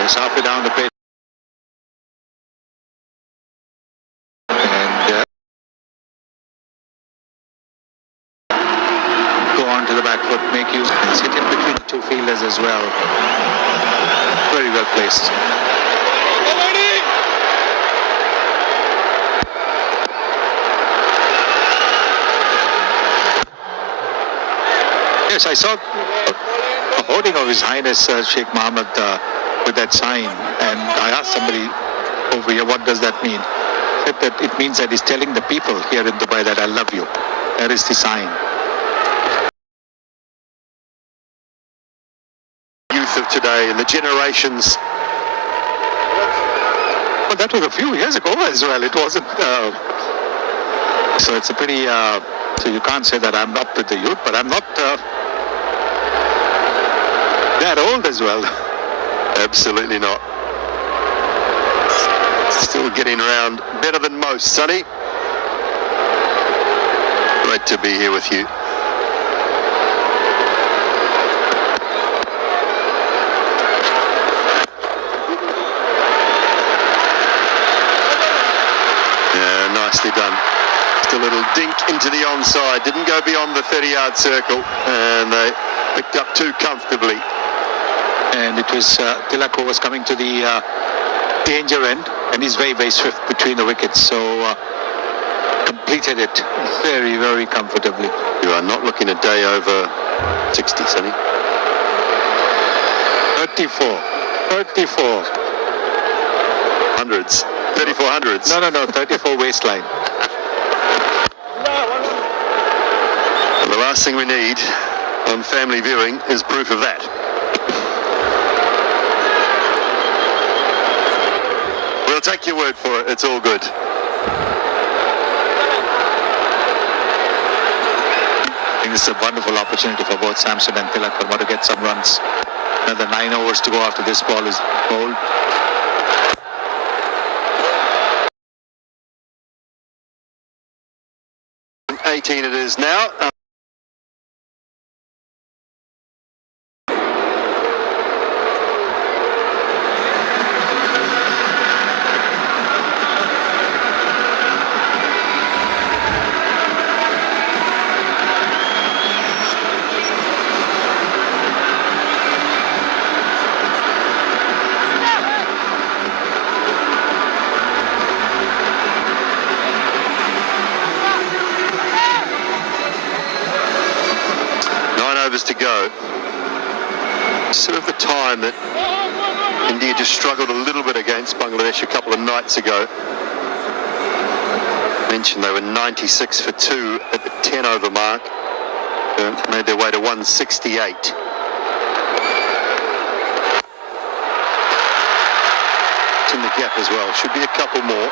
Yes, halfway down the pitch. And go on to the back foot, make use, sit in between the 2 fielders as well. Very well placed. Yes, I saw a hoarding of His Highness Sheikh Mohammed with that sign, and I asked somebody over here, what does that mean? Said that it means that he's telling the people here in Dubai that I love you. That is the sign. Youth of today and the generations. Well, that was a few years ago as well. It wasn't. So it's a pretty. So you can't say that I'm up with the youth, but I'm not that old as well. Absolutely not. Still getting around better than most, Sonny. Great to be here with you. Yeah, nicely done. Just a little dink into the onside. Didn't go beyond the 30-yard circle, and they picked up 2 comfortably. And it was Tilak who was coming to the danger end, and he's very, very swift between the wickets. So completed it very, very comfortably. You are not looking a day over 60, Sonny. 34. 34. Hundreds. 34 hundreds. No, 34 waistline. Well, the last thing we need on family viewing is proof of that. We'll take your word for it. It's all good. I think this is a wonderful opportunity for both Samson and Tilak to get some runs. Another 9 overs to go after this ball is bowled. 18 it is now. 9 overs to go. Sort of the time that India just struggled a little bit against Bangladesh a couple of nights ago. Mentioned they were 96 for 2 at the 10 over mark. Made their way to 168. It's in the gap as well. Should be a couple more.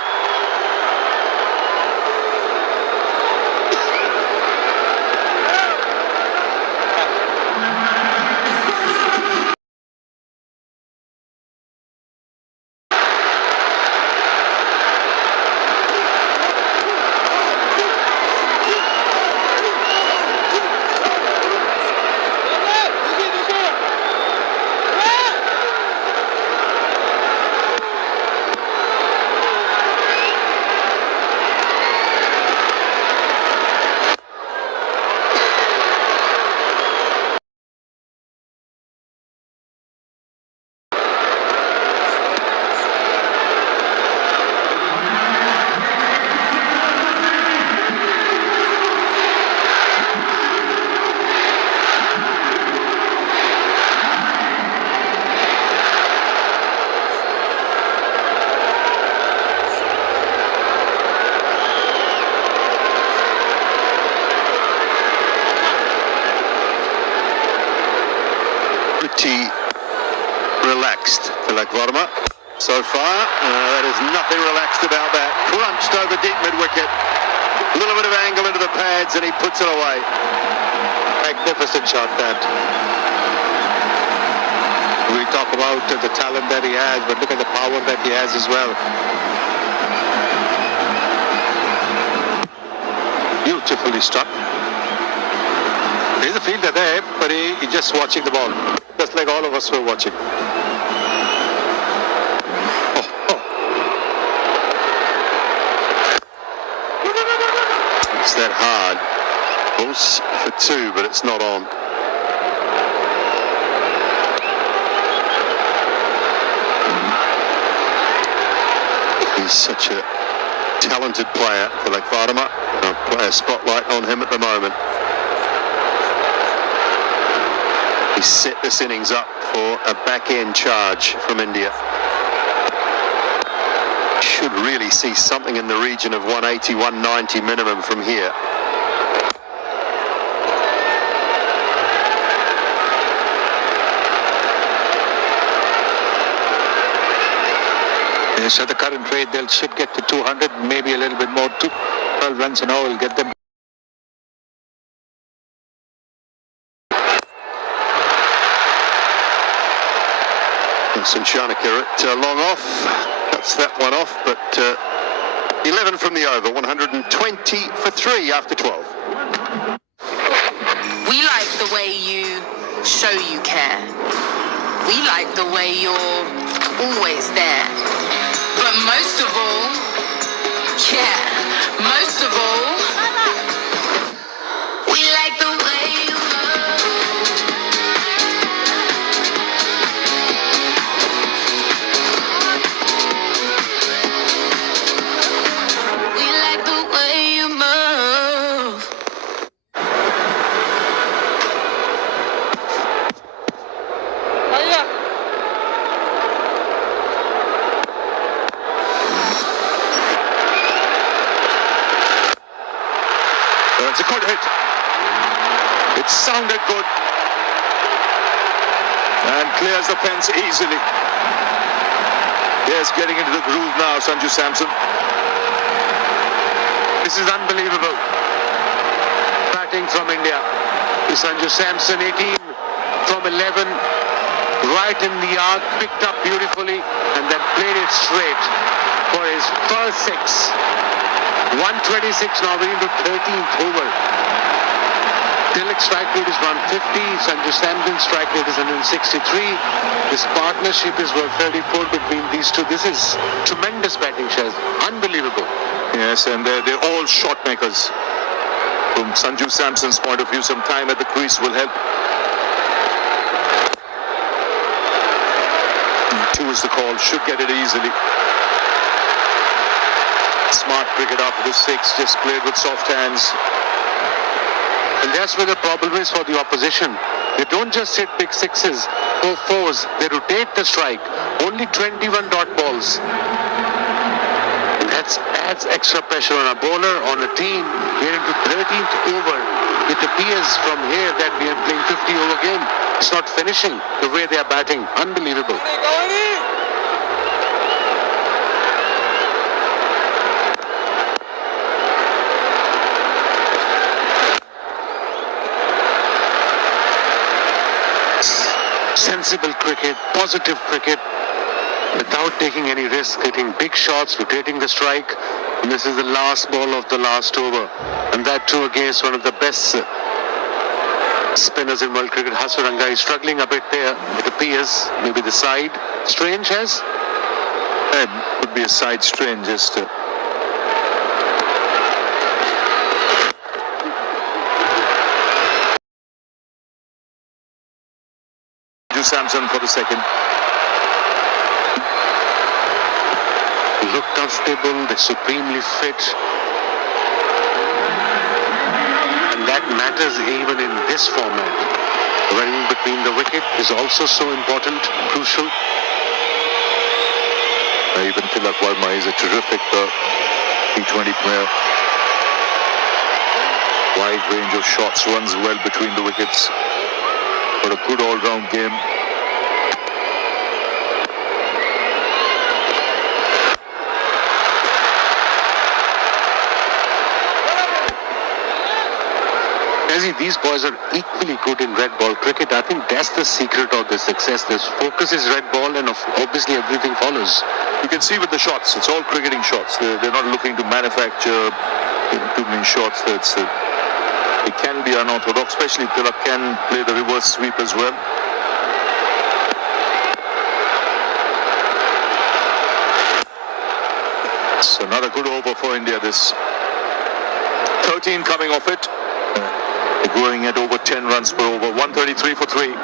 Pretty relaxed, Tilak Varma, so far. There's nothing relaxed about that. Crunched over deep mid-wicket. A little bit of angle into the pads and he puts it away. Magnificent shot that. We talk about the talent that he has, but look at the power that he has as well. Beautifully struck. There's a fielder there, but he's just watching the ball. Just like all of us were watching. It's that hard. Balls for 2, but it's not on. He's such a talented player, Tilak Varma. Player spotlight on him at the moment. He set this innings up for a back-end charge from India. Should really see something in the region of 180, 190 minimum from here. Yes, at the current rate, they should get to 200, maybe a little bit more. 12 runs an hour will get them. Shanika at long off, cuts that one off, but 11 from the over, 120 for 3 after 12. We like the way you show you care. We like the way you're always there. But most of all, most of all, we like the way you It's a good hit. It sounded good. And clears the fence easily. Yes, getting into the groove now, Sanju Samson. This is unbelievable. Batting from India. Sanju Samson, 18 from 11. Right in the arc, picked up beautifully, and then played it straight for his first 6. 126 now, we're into 13th over. Tilak's strike rate is 150, Sanju Samson's strike rate is 163. This partnership is worth 34 between these two. This is tremendous batting, Shaz. Unbelievable. Yes, and they're all shot makers. From Sanju Samson's point of view, some time at the crease will help. 2 is the call, should get it easily. Smart cricket after the 6, just played with soft hands. And that's where the problem is for the opposition. They don't just hit big sixes or fours, they rotate the strike. Only 21 dot balls. And that adds extra pressure on a bowler, on a team. We're into 13th over. It appears from here that we are playing 50 over game. It's not finishing the way they are batting. Unbelievable. Sensible cricket, positive cricket, without taking any risk, hitting big shots, rotating the strike. And this is the last ball of the last over. And that too against one of the best spinners in world cricket. Hasaranga is struggling a bit there. It appears maybe the side. Strange has? It could be a side strain, just Samson for the second. Look comfortable, they're supremely fit. And that matters even in this format. Running between the wicket is also so important, crucial. Even Tilak Verma is a terrific T20 player. Wide range of shots, runs well between the wickets. For a good all-round game. These boys are equally good in red ball cricket. I think that's the secret of their success. Their focus is red ball, and obviously everything follows. You can see with the shots, it's all cricketing shots. They're not looking to manufacture too many shots. It can be unorthodox, especially if Tilak can play the reverse sweep as well. It's another good over for India. This 13 coming off it. Going at over 10 runs per over, 133 for 3.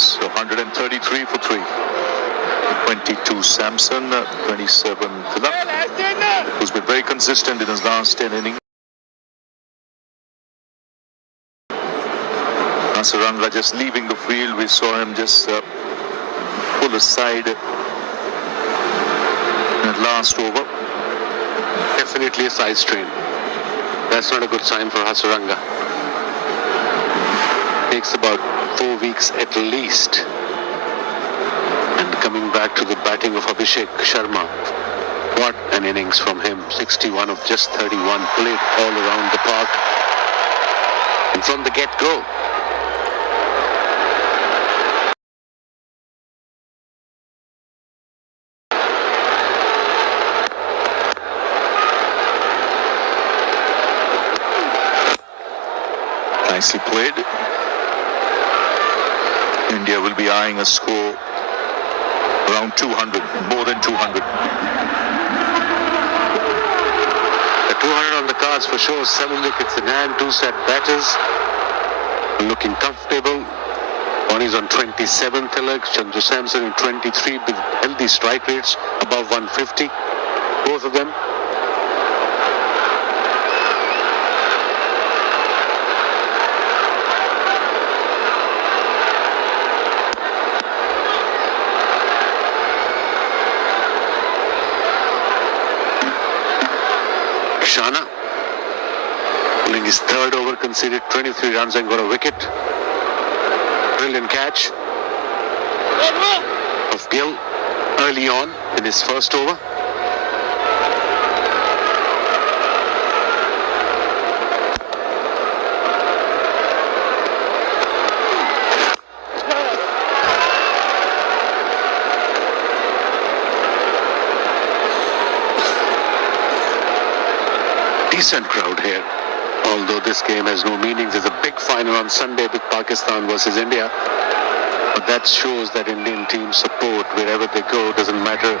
So 133 for 3. 22 Samson, 27 Tilak, who's been very consistent in his last 10 innings. Hasaranga just leaving the field. We saw him just pull aside in that last over. Definitely a side strain. That's not a good sign for Hasaranga. Takes about 4 weeks at least. And coming back to the batting of Abhishek Sharma. What an innings from him. 61 of just 31. Played all around the park. And from the get-go. Nicely played. India will be eyeing a score around 200, more than 200. The 200 on the cards for sure. 7 wickets in hand, 2 set batters. Looking comfortable. One is on 27, Tilak. Sanju Samson in 23 with healthy strike rates above 150. Both of them. Chana, pulling his third over, conceded 23 runs and got a wicket. Brilliant catch of Gill early on in his first over. Decent crowd here, although this game has no meaning. There's a big final on Sunday with Pakistan versus India, but that shows that Indian team support wherever they go. Doesn't matter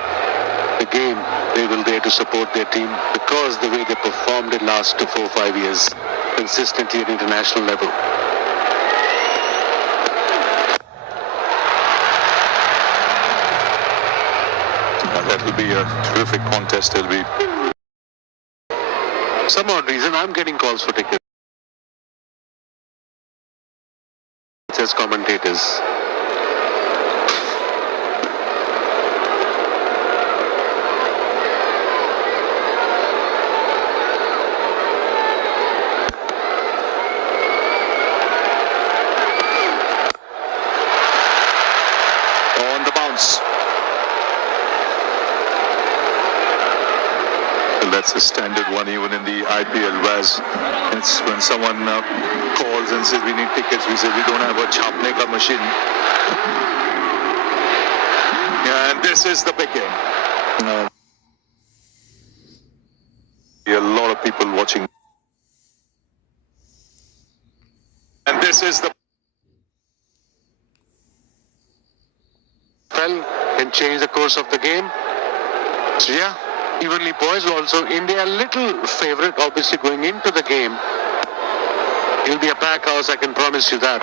the game, they will there to support their team because the way they performed in last 4 or 5 years consistently at international level. That will be a terrific contest. It'll be. Some odd reason I'm getting calls for tickets as commentators. On the bounce. That's a standard one even in the IPL, whereas it's when someone calls and says we need tickets, we say we don't have a chapne ka machine. And this is the big game. A lot of people watching. And this is the Fell and change the course of the game. So yeah, evenly poised. Also, India a little favourite, obviously going into the game. It'll be a pack house, I can promise you that.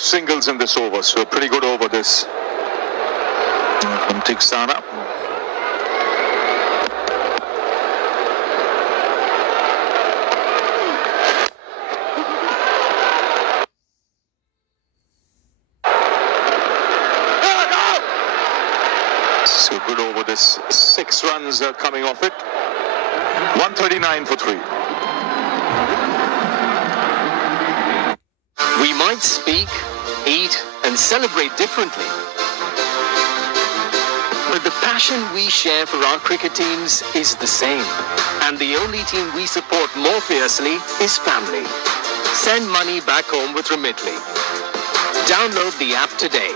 singles in this over, so pretty good over this from Tiksana. So good over this, 6 runs coming off it, 139 for 3. We might speak, eat, and celebrate differently, but the passion we share for our cricket teams is the same. And the only team we support more fiercely is family. Send money back home with Remitly. Download the app today.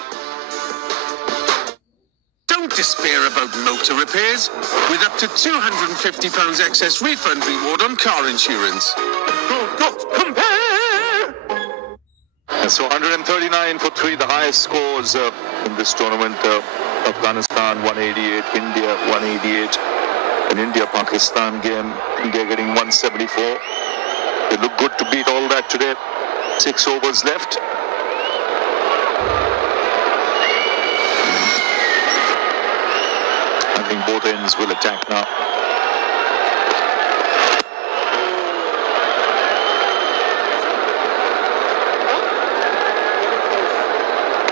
Don't despair about motor repairs. With up to £250 excess refund reward on car insurance. Compare! So 139 for 3, the highest scores in this tournament. Afghanistan 188, India 188. An India-Pakistan game, India getting 174. They look good to beat all that today. 6 overs left. I think both ends will attack now.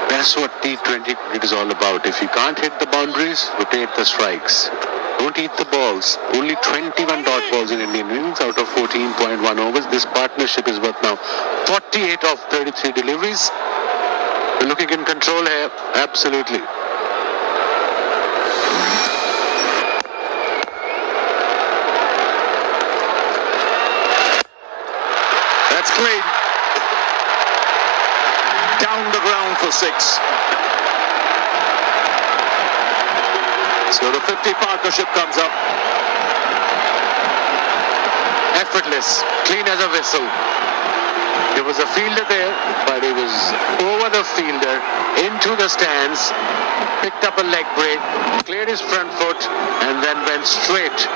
That's what T20 cricket is all about. If you can't hit the boundaries, rotate the strikes. Don't eat the balls. Only 21 dot balls in Indian innings out of 14.1 overs. This partnership is worth now 48 of 33 deliveries. We're looking in control here. Absolutely. That's clean. Down the ground for 6. So the 50 partnership comes up. Effortless, clean as a whistle. There was a fielder there, but it was over the fielder, into the stands, picked up a leg break, cleared his front foot, and then went straight.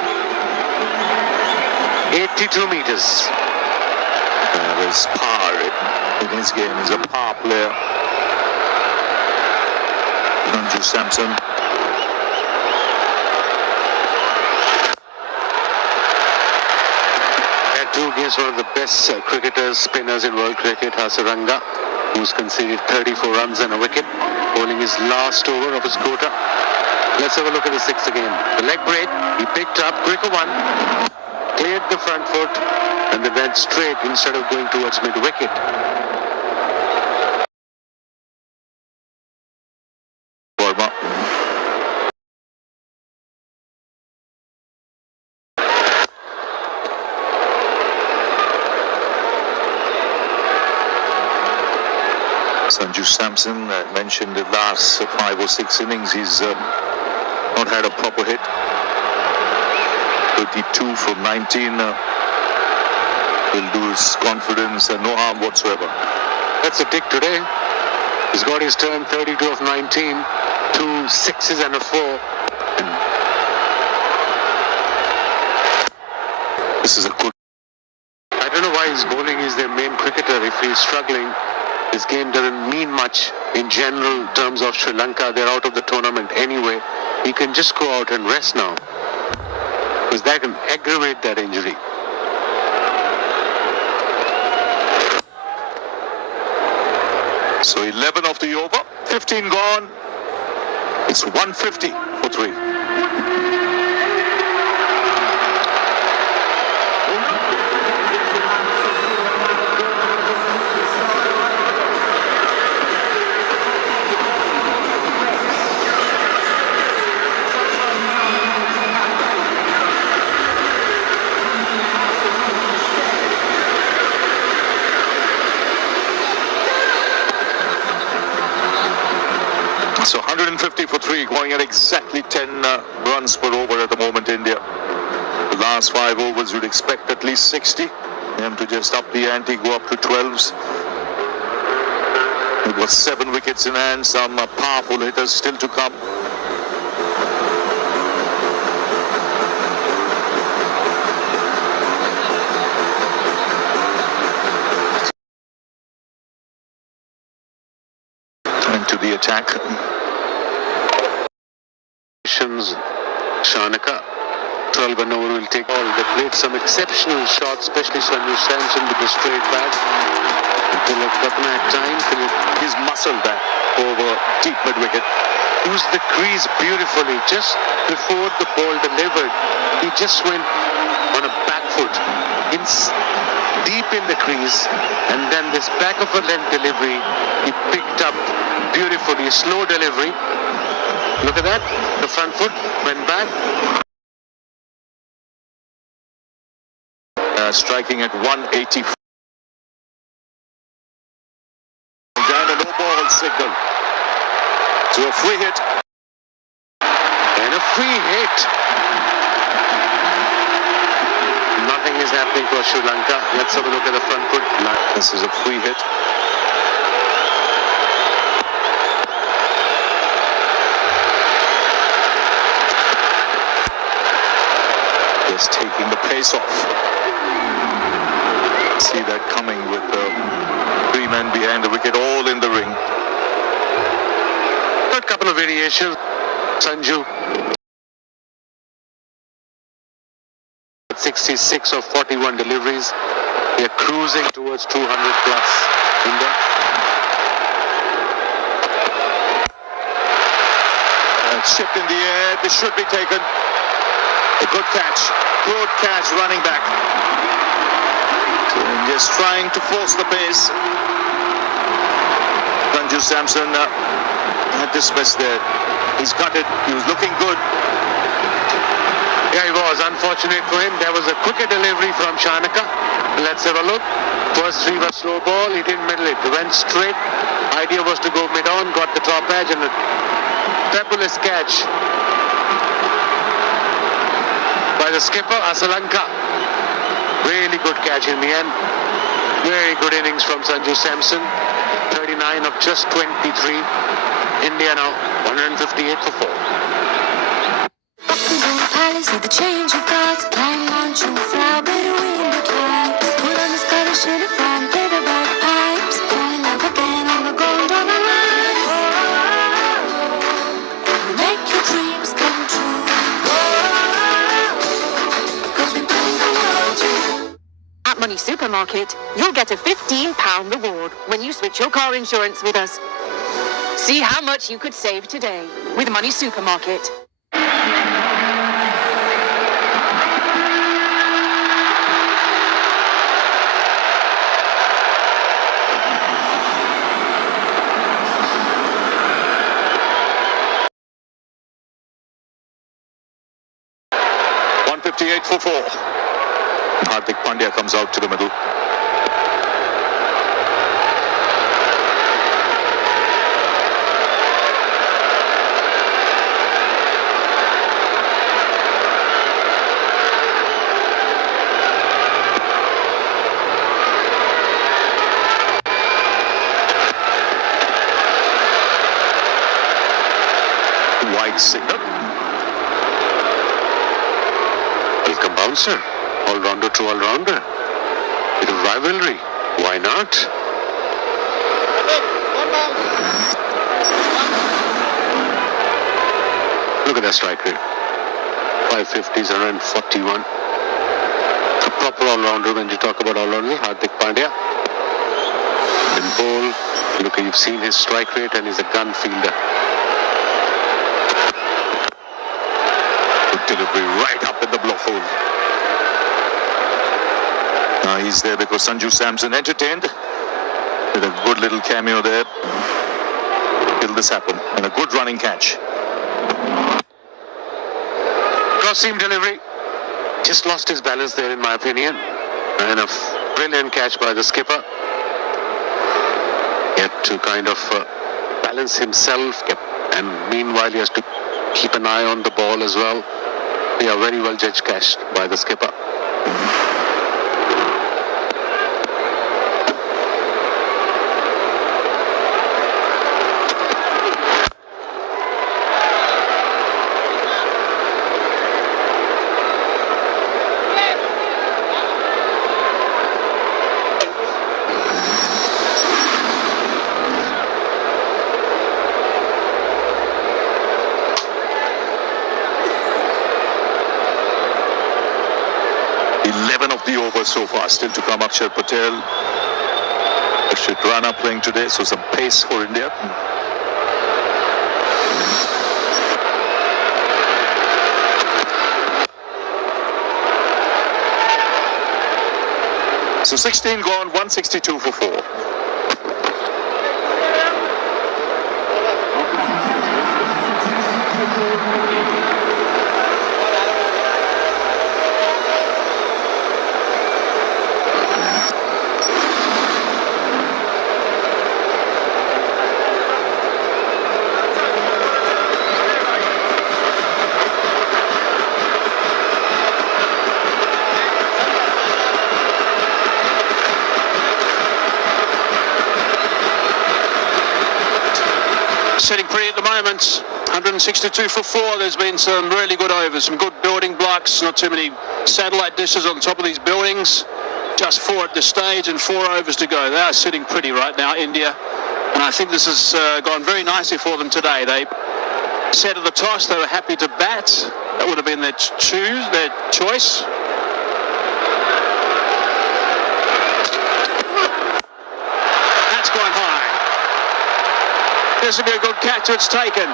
82 meters. There's power in his game. He's a power player. Sanju Samson. Two against one of the best cricketers, spinners in world cricket, Hasaranga, who's conceded 34 runs and a wicket, bowling his last over of his quota. Let's have a look at the sixth again. The leg break, he picked up, quicker one, cleared the front foot, and they went straight instead of going towards mid-wicket. Sanju Samson mentioned the last 5 or 6 innings he's not had a proper hit. 32 from 19 will do his confidence and no harm whatsoever. That's a tick today. He's got his turn, 32 of 19, 2 sixes and a 4. This is a good. I don't know why he's bowling. He's their main cricketer. If he's struggling, this game doesn't mean much in general terms of Sri Lanka. They're out of the tournament anyway. He can just go out and rest now, because that can aggravate that injury. So 11 of the over, 15 gone. It's 150 for 3. So 150 for 3, going at exactly 10 runs per over at the moment, India. The last 5 overs, you'd expect at least 60. Them to just up the ante, go up to 12s. We've got 7 wickets in hand, some powerful hitters still to come. Into the attack. Shanaka, 12 and over will take all. They played some exceptional shots, especially Sanju Samson with the straight bat. Tilak Ratna at time. He's muscled that over deep mid-wicket. Used the crease beautifully. Just before the ball delivered, he just went on a back foot, deep in the crease, and then this back of a length delivery, he picked up beautifully. Slow delivery. Look at that. The front foot went back. Striking at 180. Down a no ball signal. So a free hit. And a free hit. Nothing is happening for Sri Lanka. Let's have a look at the front foot. This is a free hit. Just taking the pace off. See that coming with the 3 men behind the wicket, all in the ring. A couple of variations. Sanju 66 of 41 deliveries. They're cruising towards 200 plus. India. Shipped in the air. This should be taken. A good catch. Good catch running back. So just trying to force the pace. Sanju Samson had dismissed there. He's got it. He was looking good. Yeah, he was. Unfortunate for him. There was a quicker delivery from Shanaka. Let's have a look. First 3 was slow ball. He didn't middle it. He went straight. Idea was to go mid-on. Got the top edge and a fabulous catch by the skipper, Asalanka. Really good catch in the end. Very good innings from Sanju Samson. 39 of just 23. India now 158 for 4. Palace with the change of guards, climb on true flower, better win the clouds. Put on the Scottish uniform. Money Supermarket, you'll get a £15 reward when you switch your car insurance with us. See how much you could save today with Money Supermarket. For 4. Hardik Pandya comes out to the middle. Wide signal. Welcome bouncer. All-rounder to all-rounder. Bit of rivalry. Why not? Look at that strike rate. 550s, 141. A proper all-rounder when you talk about all-rounder. Hardik Pandya. In bowl, look, you've seen his strike rate and he's a gun fielder. Good delivery right up in the block hole. He's there because Sanju Samson entertained with a good little cameo there till this happened, and a good running catch. Cross-seam delivery. Just lost his balance there in my opinion. And a brilliant catch by the skipper. He had to kind of balance himself, and meanwhile he has to keep an eye on the ball as well. They are very well judged catch by the skipper. 11 of the overs so far still to come. Akshar Patel, Rashid Rana playing today, so some pace for India. So 16 gone, 162 for 4. Sitting pretty at the moment, 162 for 4. There's been some really good overs, some good building blocks, not too many satellite dishes on top of these buildings. Just 4 at this stage and 4 overs to go. They are sitting pretty right now, India. And I think this has gone very nicely for them today. They said at the toss they were happy to bat. That would have been their choice. That's gone high. This will be a good catch. It's taken.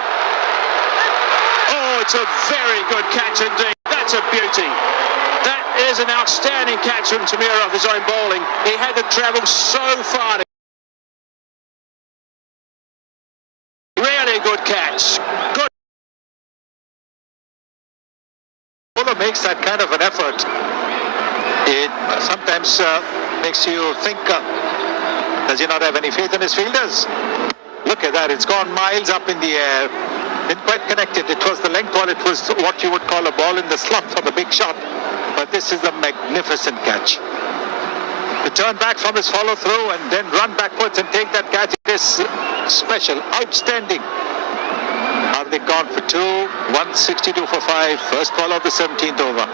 Oh, it's a very good catch indeed. That's a beauty. That is an outstanding catch from Tamir off his own bowling. He had to travel so far. Really good catch. Good. Bowler makes that kind of an effort. It sometimes makes you think, does he not have any faith in his fielders? Look at that, it's gone miles up in the air. Didn't quite connect it. It was the length ball. It was what you would call a ball in the slot for the big shot. But this is a magnificent catch. To turn back from his follow through and then run backwards and take that catch, it is special, outstanding. Are they gone for 2? 162 for 5. First ball of the 17th over.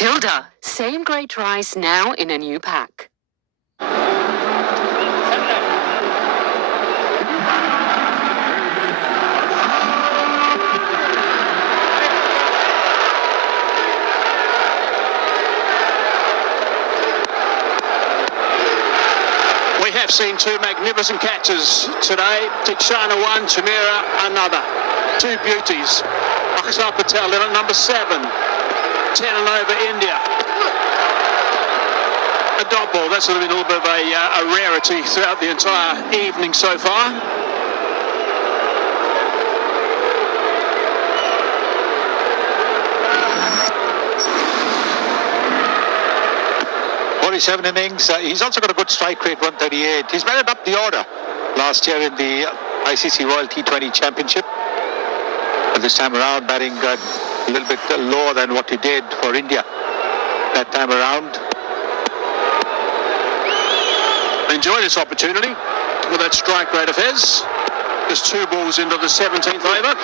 Tilda, same great rice now in a new pack. We have seen two magnificent catches today. Tikshana one, Chamira another. Two beauties. Aksar Patel in at number 7. 10 and over India. A dot ball, that's sort of been a little bit of a rarity throughout the entire evening so far. Seven innings. He's also got a good strike rate, 138. He's batted up the order last year in the ICC Royal T20 Championship. But this time around, batting a little bit lower than what he did for India that time around. Enjoy this opportunity with that strike rate of his. There's 2 balls into the 17th over.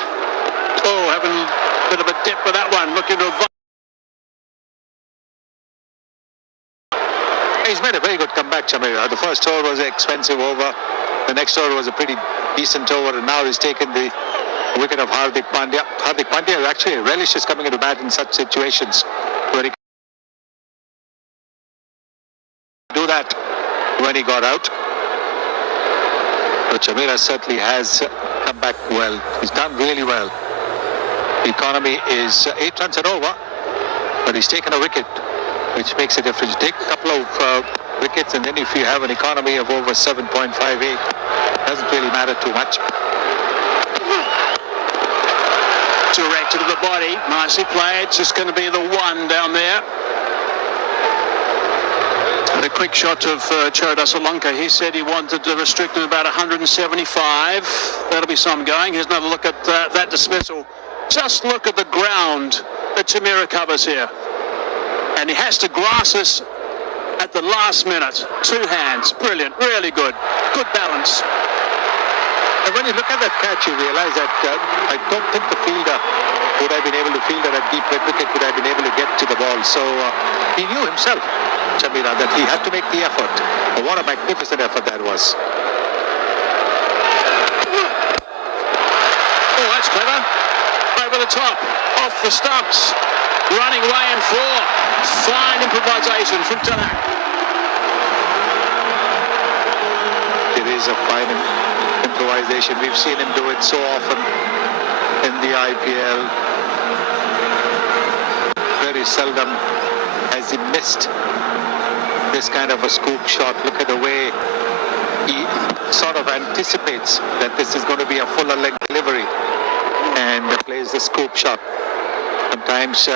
Oh, having a bit of a dip with that one. Looking to avoid. He's made a very good comeback, Chamira. The first over was an expensive over. The next over was a pretty decent over, and now he's taken the wicket of Hardik Pandya. Hardik Pandya actually relishes coming into bat in such situations where he do that when he got out. But Chamira certainly has come back well. He's done really well. The economy is 8 runs and over, but he's taken a wicket, which makes a difference. Take a couple of wickets, and then if you have an economy of over 7.58, doesn't really matter too much. Directed to the body, nicely played. Just going to be the 1 down there. And a quick shot of Charada Solanka. He said he wanted to restrict it about 175. That'll be some going. Here's another look at that dismissal. Just look at the ground that Chamira covers here. And he has to grass us at the last minute. 2 hands. Brilliant. Really good. Good balance. And when you look at that catch, you realize that I don't think the fielder would have been able to field at a deep mid wicket, would have been able to get to the ball. So he knew himself, Chamira, that he had to make the effort. And what a magnificent effort that was. Oh, that's clever. Over the top. Off the stumps. Running away in 4. Fine improvisation from Tanak. It is a fine improvisation. We've seen him do it so often in the IPL. Very seldom has he missed this kind of a scoop shot. Look at the way he sort of anticipates that this is going to be a fuller leg delivery and plays the scoop shot. Sometimes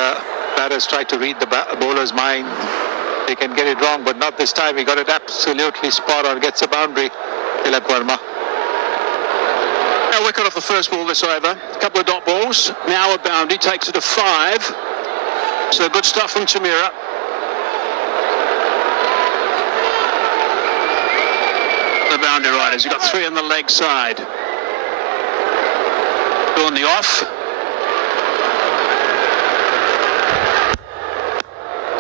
batters try to read the bowler's mind. They can get it wrong, but not this time. He got it absolutely spot on. Gets a boundary. Tilak Verma. Now wicket off the first ball this over. A couple of dot balls. Now a boundary. Takes it to 5. So good stuff from Chamira. The boundary riders. You've got 3 on the leg side. 2 on the off.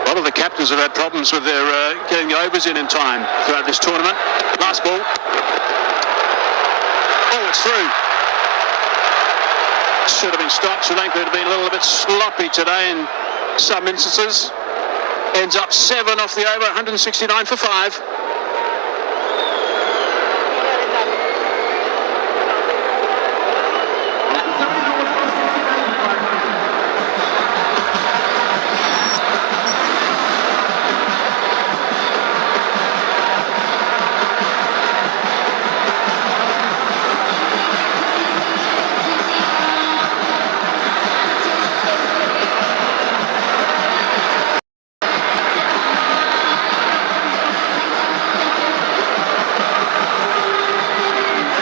A lot of the captains have had problems with their getting the overs in time throughout this tournament. Last ball. Oh, it's through. Should have been stopped. Sri Lanka had been a little bit sloppy today in some instances. Ends up 7 off the over, 169 for 5.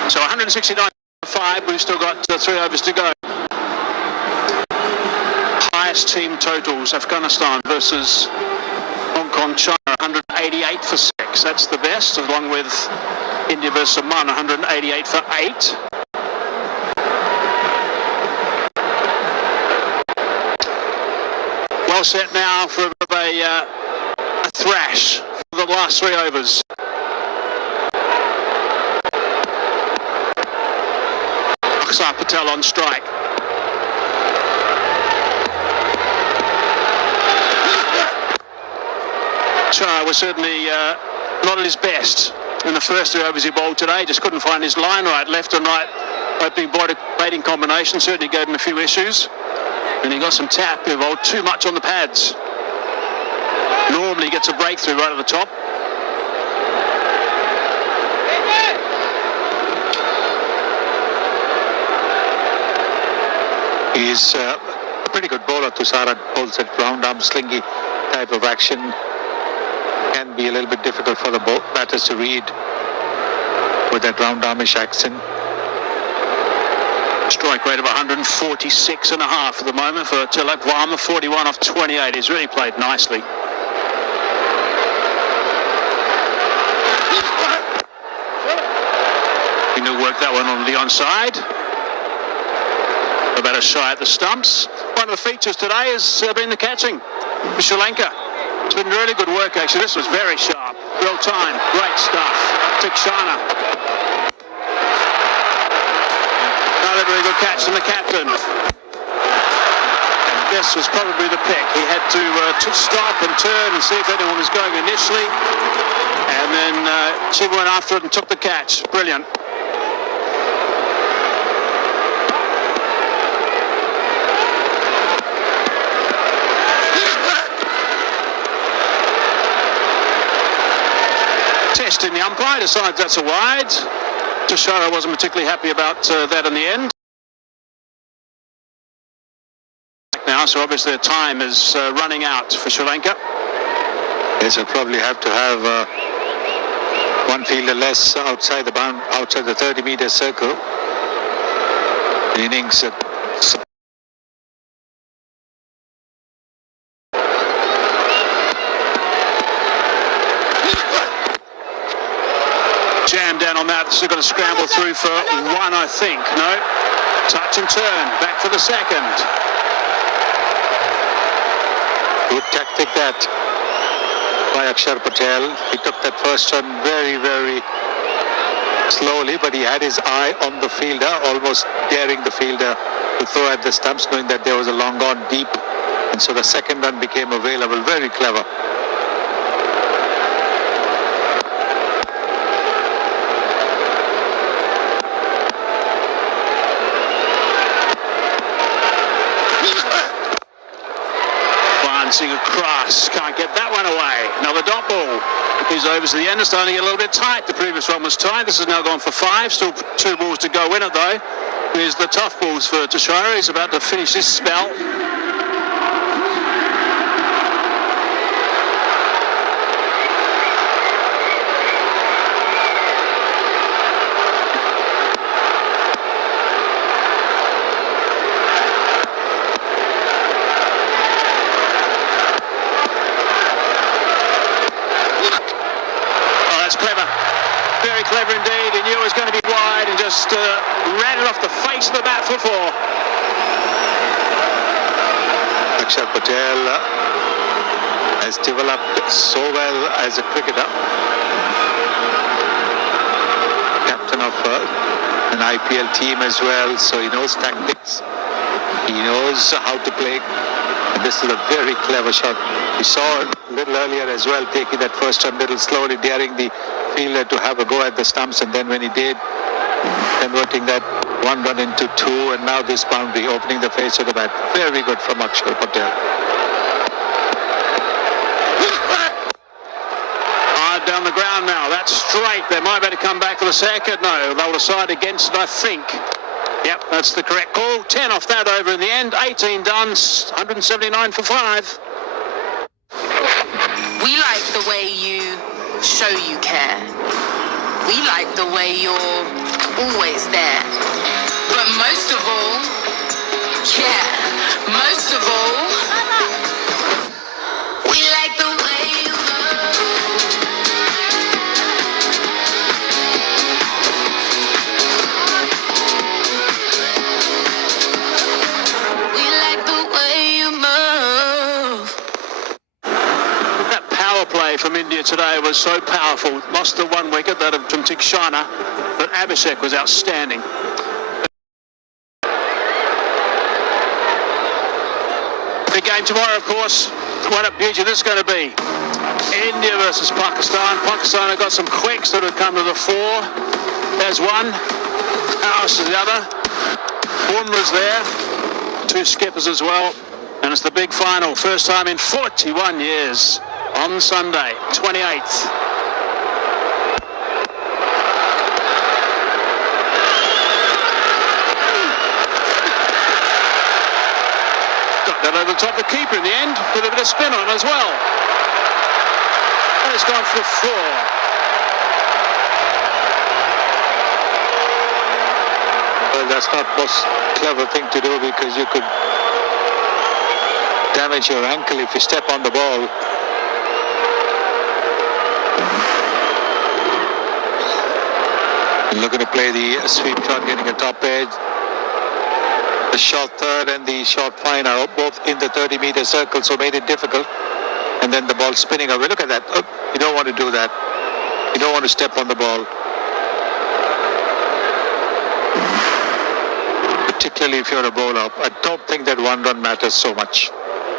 So 169 for 5, we've still got 3 overs to go. Highest team totals, Afghanistan versus Hong Kong, China, 188 for 6. That's the best, along with India versus Oman, 188 for 8. Well set now for about a thrash for the last 3 overs. Saif Patel on strike. Chara was certainly not at his best in the first 2 overs he bowled today. Just couldn't find his line right, left and right opening batting combination. Certainly gave him a few issues. And he got some tap. He bowled too much on the pads. Normally gets a breakthrough right at the top. He's a pretty good bowler. Tushara bowls at ground arm slingy type of action. Can be a little bit difficult for the batters to read with that round armish action. Strike rate of 146.5 at the moment for Tilak Varma, 41 off 28. He's really played nicely. He knew work that one on the onside. About a shy at the stumps. One of the features today has been the catching for Sri Lanka. It's been really good work actually. This was very sharp, well timed, great stuff. Tikshana. Another very good catch from the captain. This was probably the pick. He had to stop and turn and see if anyone was going initially. And then she went after it and took the catch. Brilliant. Testing the umpire, decides that's a wide. Tushara wasn't particularly happy about that in the end. Now, so obviously the time is running out for Sri Lanka. Yes, will probably have to have one fielder less outside the 30-meter circle. The innings jam down on that. Still got to scramble through for one, I think. No. Touch and turn. Back for the second. Good tactic that by Akshar Patel. He took that first one very, very slowly, but he had his eye on the fielder, almost daring the fielder to throw at the stumps, knowing that there was a long on deep. And so the second run became available. Very clever. Across, can't get that one away. Another dot ball. These overs at the end are starting to get a little bit tight. The previous one was tight. This has now gone for 5. Still 2 balls to go in it though. Here's the tough balls for Tushara. He's about to finish this spell. Clever indeed. He knew it was going to be wide and just ran it off the face of the bat for 4. Akshar Patel has developed so well as a cricketer. Captain of an IPL team as well, so he knows tactics. He knows how to play. And this is a very clever shot. We saw a little earlier as well, taking that first one a little slowly, daring the fielder to have a go at the stumps, and then when he did, converting that 1 run into 2, and now this boundary, opening the face of the bat. Very good from Akshar Patel. Hard down the ground now. That's straight. They might better come back for the second. No, they'll decide against it, I think. Yep, that's the correct call. 10 off that over in the end. 18 done. 179 for 5. We like the way you show you care. We like the way you're always there. But most of all, most of all, we like the way you move. We like the way you move. from India today was so powerful. Lost the one wicket, that from Tikshana, but Abhishek was outstanding. Big game tomorrow, of course. What a beauty this is going to be. India versus Pakistan. Pakistan have got some quicks that have come to the fore. There's one. House is the other. Bumrah's there. Two skippers as well. And it's the big final. First time in 41 years. On Sunday, 28th. Got that over the top of the keeper in the end, with a bit of spin on as well. And it's gone for 4. Well, that's not the most clever thing to do, because you could damage your ankle if you step on the ball. Looking to play the sweep shot, getting a top edge. The short third and the short fine are both in the 30-meter circle, so made it difficult. And then the ball spinning away. Look at that. Oh, you don't want to do that. You don't want to step on the ball. Particularly if you're a bowler. I don't think that one run matters so much.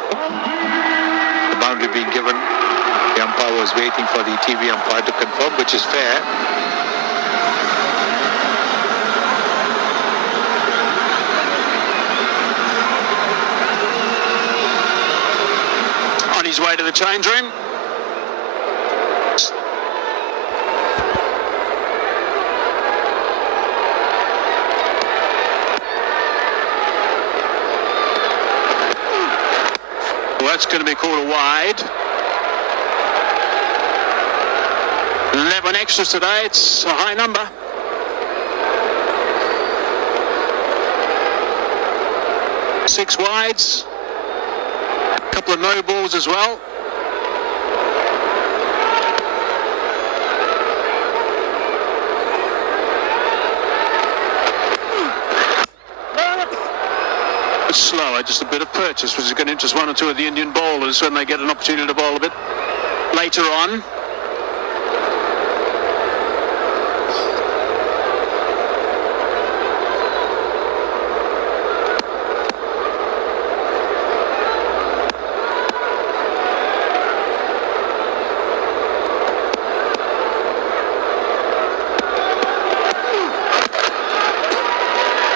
The boundary being given. The umpire was waiting for the TV umpire to confirm, which is fair. On his way to the change room. Well, that's going to be called a wide. 11 extras today. It's a high number. Six wides. A couple of no balls as well. It's slower, just a bit of purchase, which is going to interest one or two of the Indian bowlers when they get an opportunity to bowl a bit later on.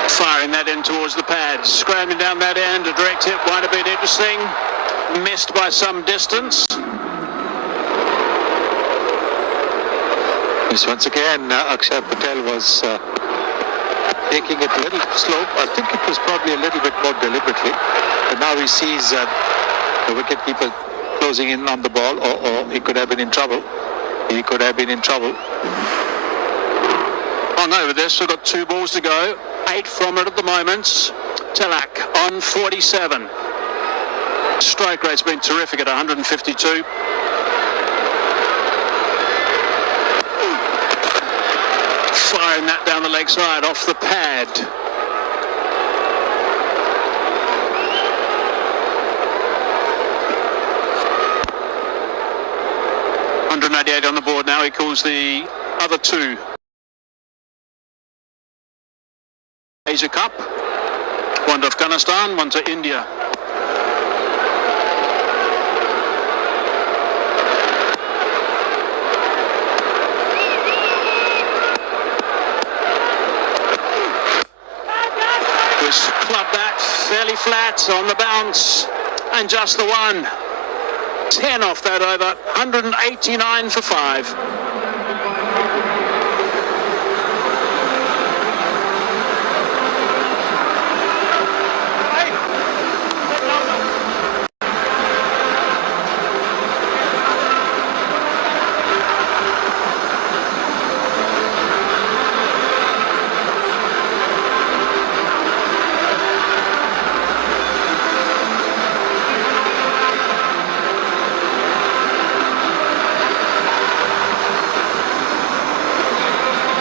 Firing that in towards the pads, scrambling down that end, a direct hit might have been interesting, missed by some distance. Yes, once again, Akshar Patel was taking it a little slow. I think it was probably a little bit more deliberately, but now he sees the wicketkeeper closing in on the ball, or he could have been in trouble. He could have been in trouble. On over this, we've got 2 balls to go. 8 from it at the moment. Tilak on 47. Strike rate's been terrific at 152. Firing that down the leg side off the pad. $188 on the board now. He calls the other 2. Asia Cup, one to Afghanistan, one to India. This club bat fairly flat on the bounce, and just the one. 10 off that over, 189 for 5.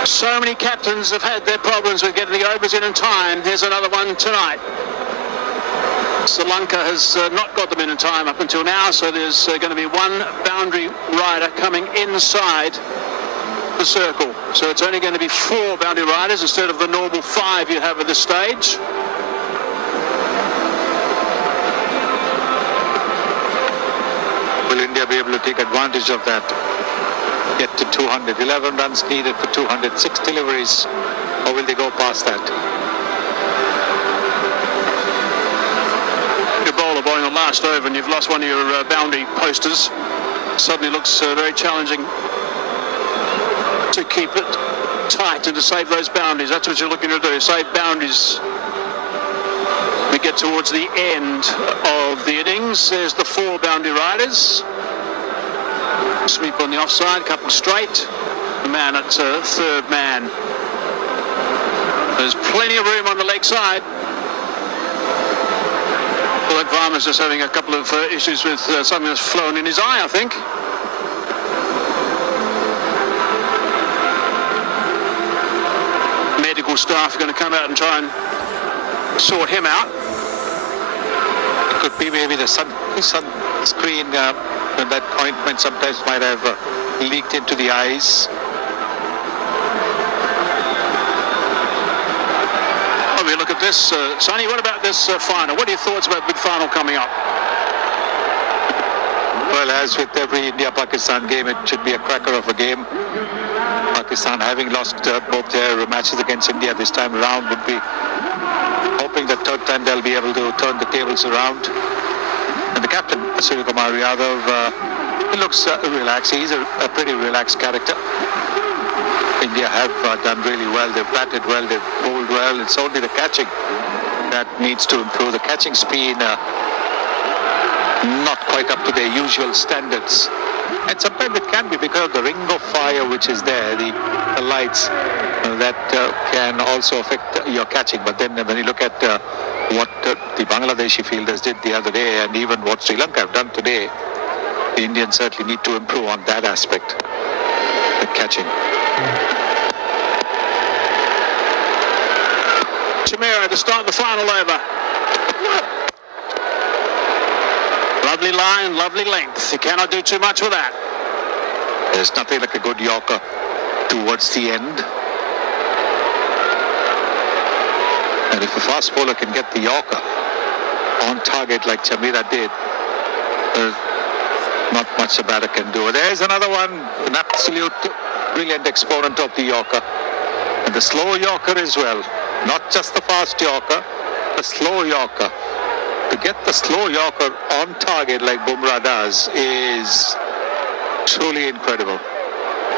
So many captains have had their problems with getting the overs in time. Here's another one tonight. Sri Lanka has not got them in time up until now, so there's going to be one boundary rider coming inside the circle. So it's only going to be 4 boundary riders instead of the normal 5 you have at this stage. Will India be able to take advantage of that? Get to 200. 11 runs needed for 206 deliveries. Or will they go past that? Your bowler bowling on last over and you've lost one of your boundary posters. Suddenly looks very challenging to keep it tight and to save those boundaries. That's what you're looking to do, save boundaries. We get towards the end of the innings. There's the 4 boundary riders. Sweep on the offside, couple straight. The man at third man. There's plenty of room on the leg side. Well, Varma's just having a couple of issues with something that's flown in his eye, I think. Medical staff are going to come out and try and sort him out. It could be maybe the sun screen when that ointment sometimes might have leaked into the eyes. Oh, we look at this, Sonny. What about this final? What are your thoughts about the big final coming up? Well, as with every India-Pakistan game, it should be a cracker of a game. Pakistan, having lost both their matches against India this time around, would be hoping that third time they'll be able to turn the tables around. And the captain, Surya Kumar Yadav, he looks relaxed. He's a pretty relaxed character. India have done really well. They've batted well, they've bowled well. It's only the catching that needs to improve. The catching speed not quite up to their usual standards. And sometimes it can be because of the ring of fire which is there, the lights that can also affect your catching. But then when you look at what the Bangladeshi fielders did the other day and even what Sri Lanka have done today, the Indians certainly need to improve on that aspect, the catching. Chamira to start the final over. Lovely line, lovely length. You cannot do too much with that. There's nothing like a good Yorker towards the end. And if a fast bowler can get the Yorker on target like Chamira did, not much a batter can do. There's another one, an absolute brilliant exponent of the Yorker. And the slow Yorker as well. Not just the fast Yorker, the slow Yorker. To get the slow Yorker on target like Bumrah does is truly incredible.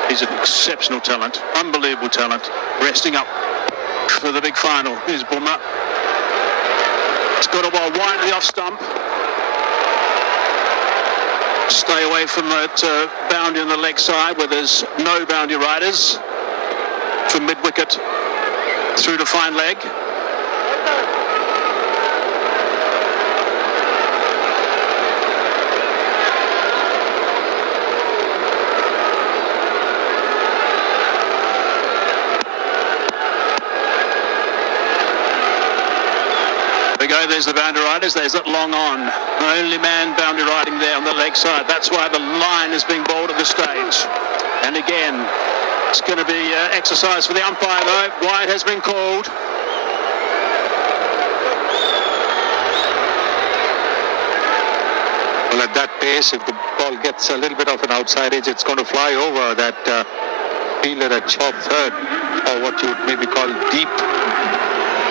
He's an exceptional talent, unbelievable talent. Resting up for the big final is Bumrah. It's got a ball wide of the off stump. Stay away from that boundary on the leg side where there's no boundary riders. From mid-wicket through to fine leg. There's the boundary riders, there's that long on. Only man boundary riding there on the leg side. That's why the line is being bowled at this stage. And again, it's going to be exercise for the umpire though. Wide has been called. Well, at that pace, if the ball gets a little bit of an outside edge, it's going to fly over that fielder at short third, or what you would maybe call deep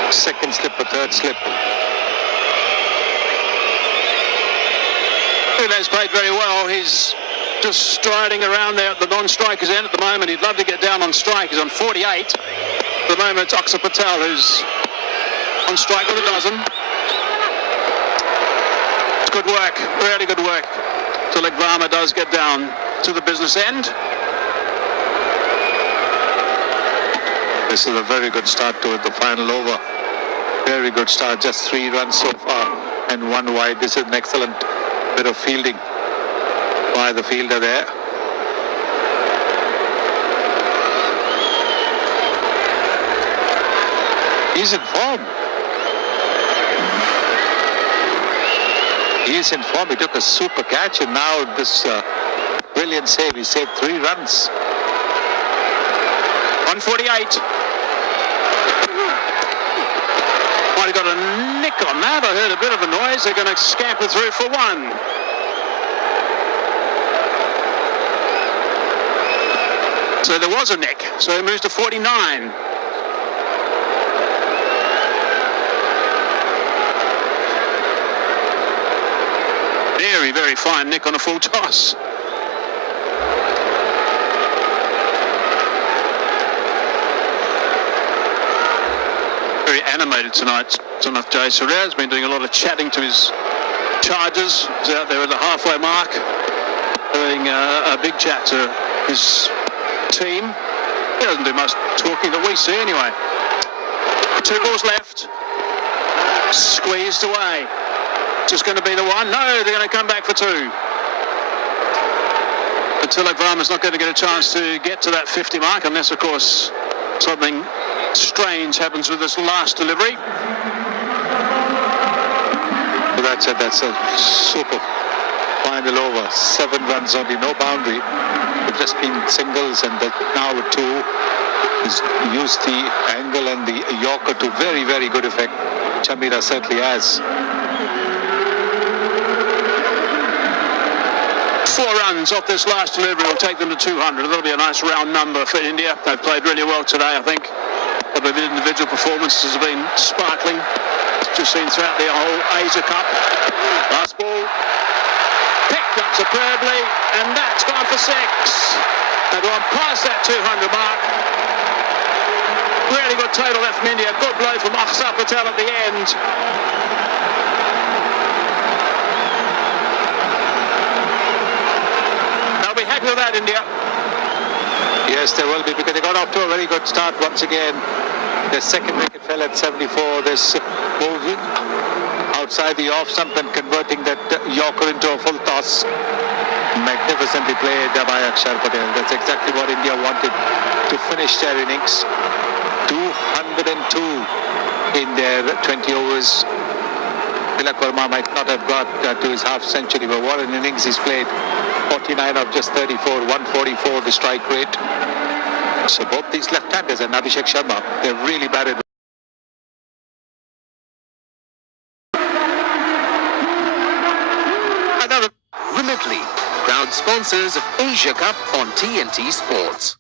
second slip or third slip. Has played very well. He's just striding around there at the non-striker's end at the moment. He'd love to get down on strike. He's on 48. At the moment, it's Akshar Patel who's on strike with a dozen. It's good work, really good work. Tilak Varma does get down to the business end. This is a very good start to the final over. Very good start, just 3 runs so far and 1 wide. This is an excellent bit of fielding by the fielder there. He's in form. He's in form. He took a super catch, and now this brilliant save. He saved 3 runs. 148. Might have got a nick on that. I heard a bit of a noise. They're going to scamper through for 1. So there was a nick. So he moves to 49. Very, very fine nick on a full toss. Very animated tonight. Jay Surya has been doing a lot of chatting to his charges. He's out there at the halfway mark, doing a big chat to his team. He doesn't do much talking that we see anyway. 2 balls left. Squeezed away. Just going to be the one. No, they're going to come back for 2. But Tilak Varma's not going to get a chance to get to that 50 mark unless, of course, something strange happens with this last delivery. That's a super final over. 7 runs only, no boundary. It's just been singles, and now with 2. He's used the angle and the Yorker to very, very good effect. Chamira certainly has. 4 runs off this last delivery will take them to 200. That'll be a nice round number for India. They've played really well today, I think. A couple of individual performances have been sparkling. Just seen throughout the whole Asia Cup. Last ball picked up superbly, and that's gone for 6. They've gone past that 200 mark. Really good total left from India. Good blow from Aksar Patel at the end. They'll be happy with that, India. Yes, they will be, because they got off to a very good start once again. Their second wicket fell at 74. This moving outside the off stump and converting that Yorker into a full toss. Magnificently played by Akshar Patel. That's exactly what India wanted to finish their innings. 202 in their 20 overs. Tilak Verma might not have got to his half century, but what an innings he's played. 49 of just 34, 144 the strike rate. So both these left-handers and Abhishek Sharma, they've really batted. Remitly, proud sponsors of Asia Cup on TNT Sports.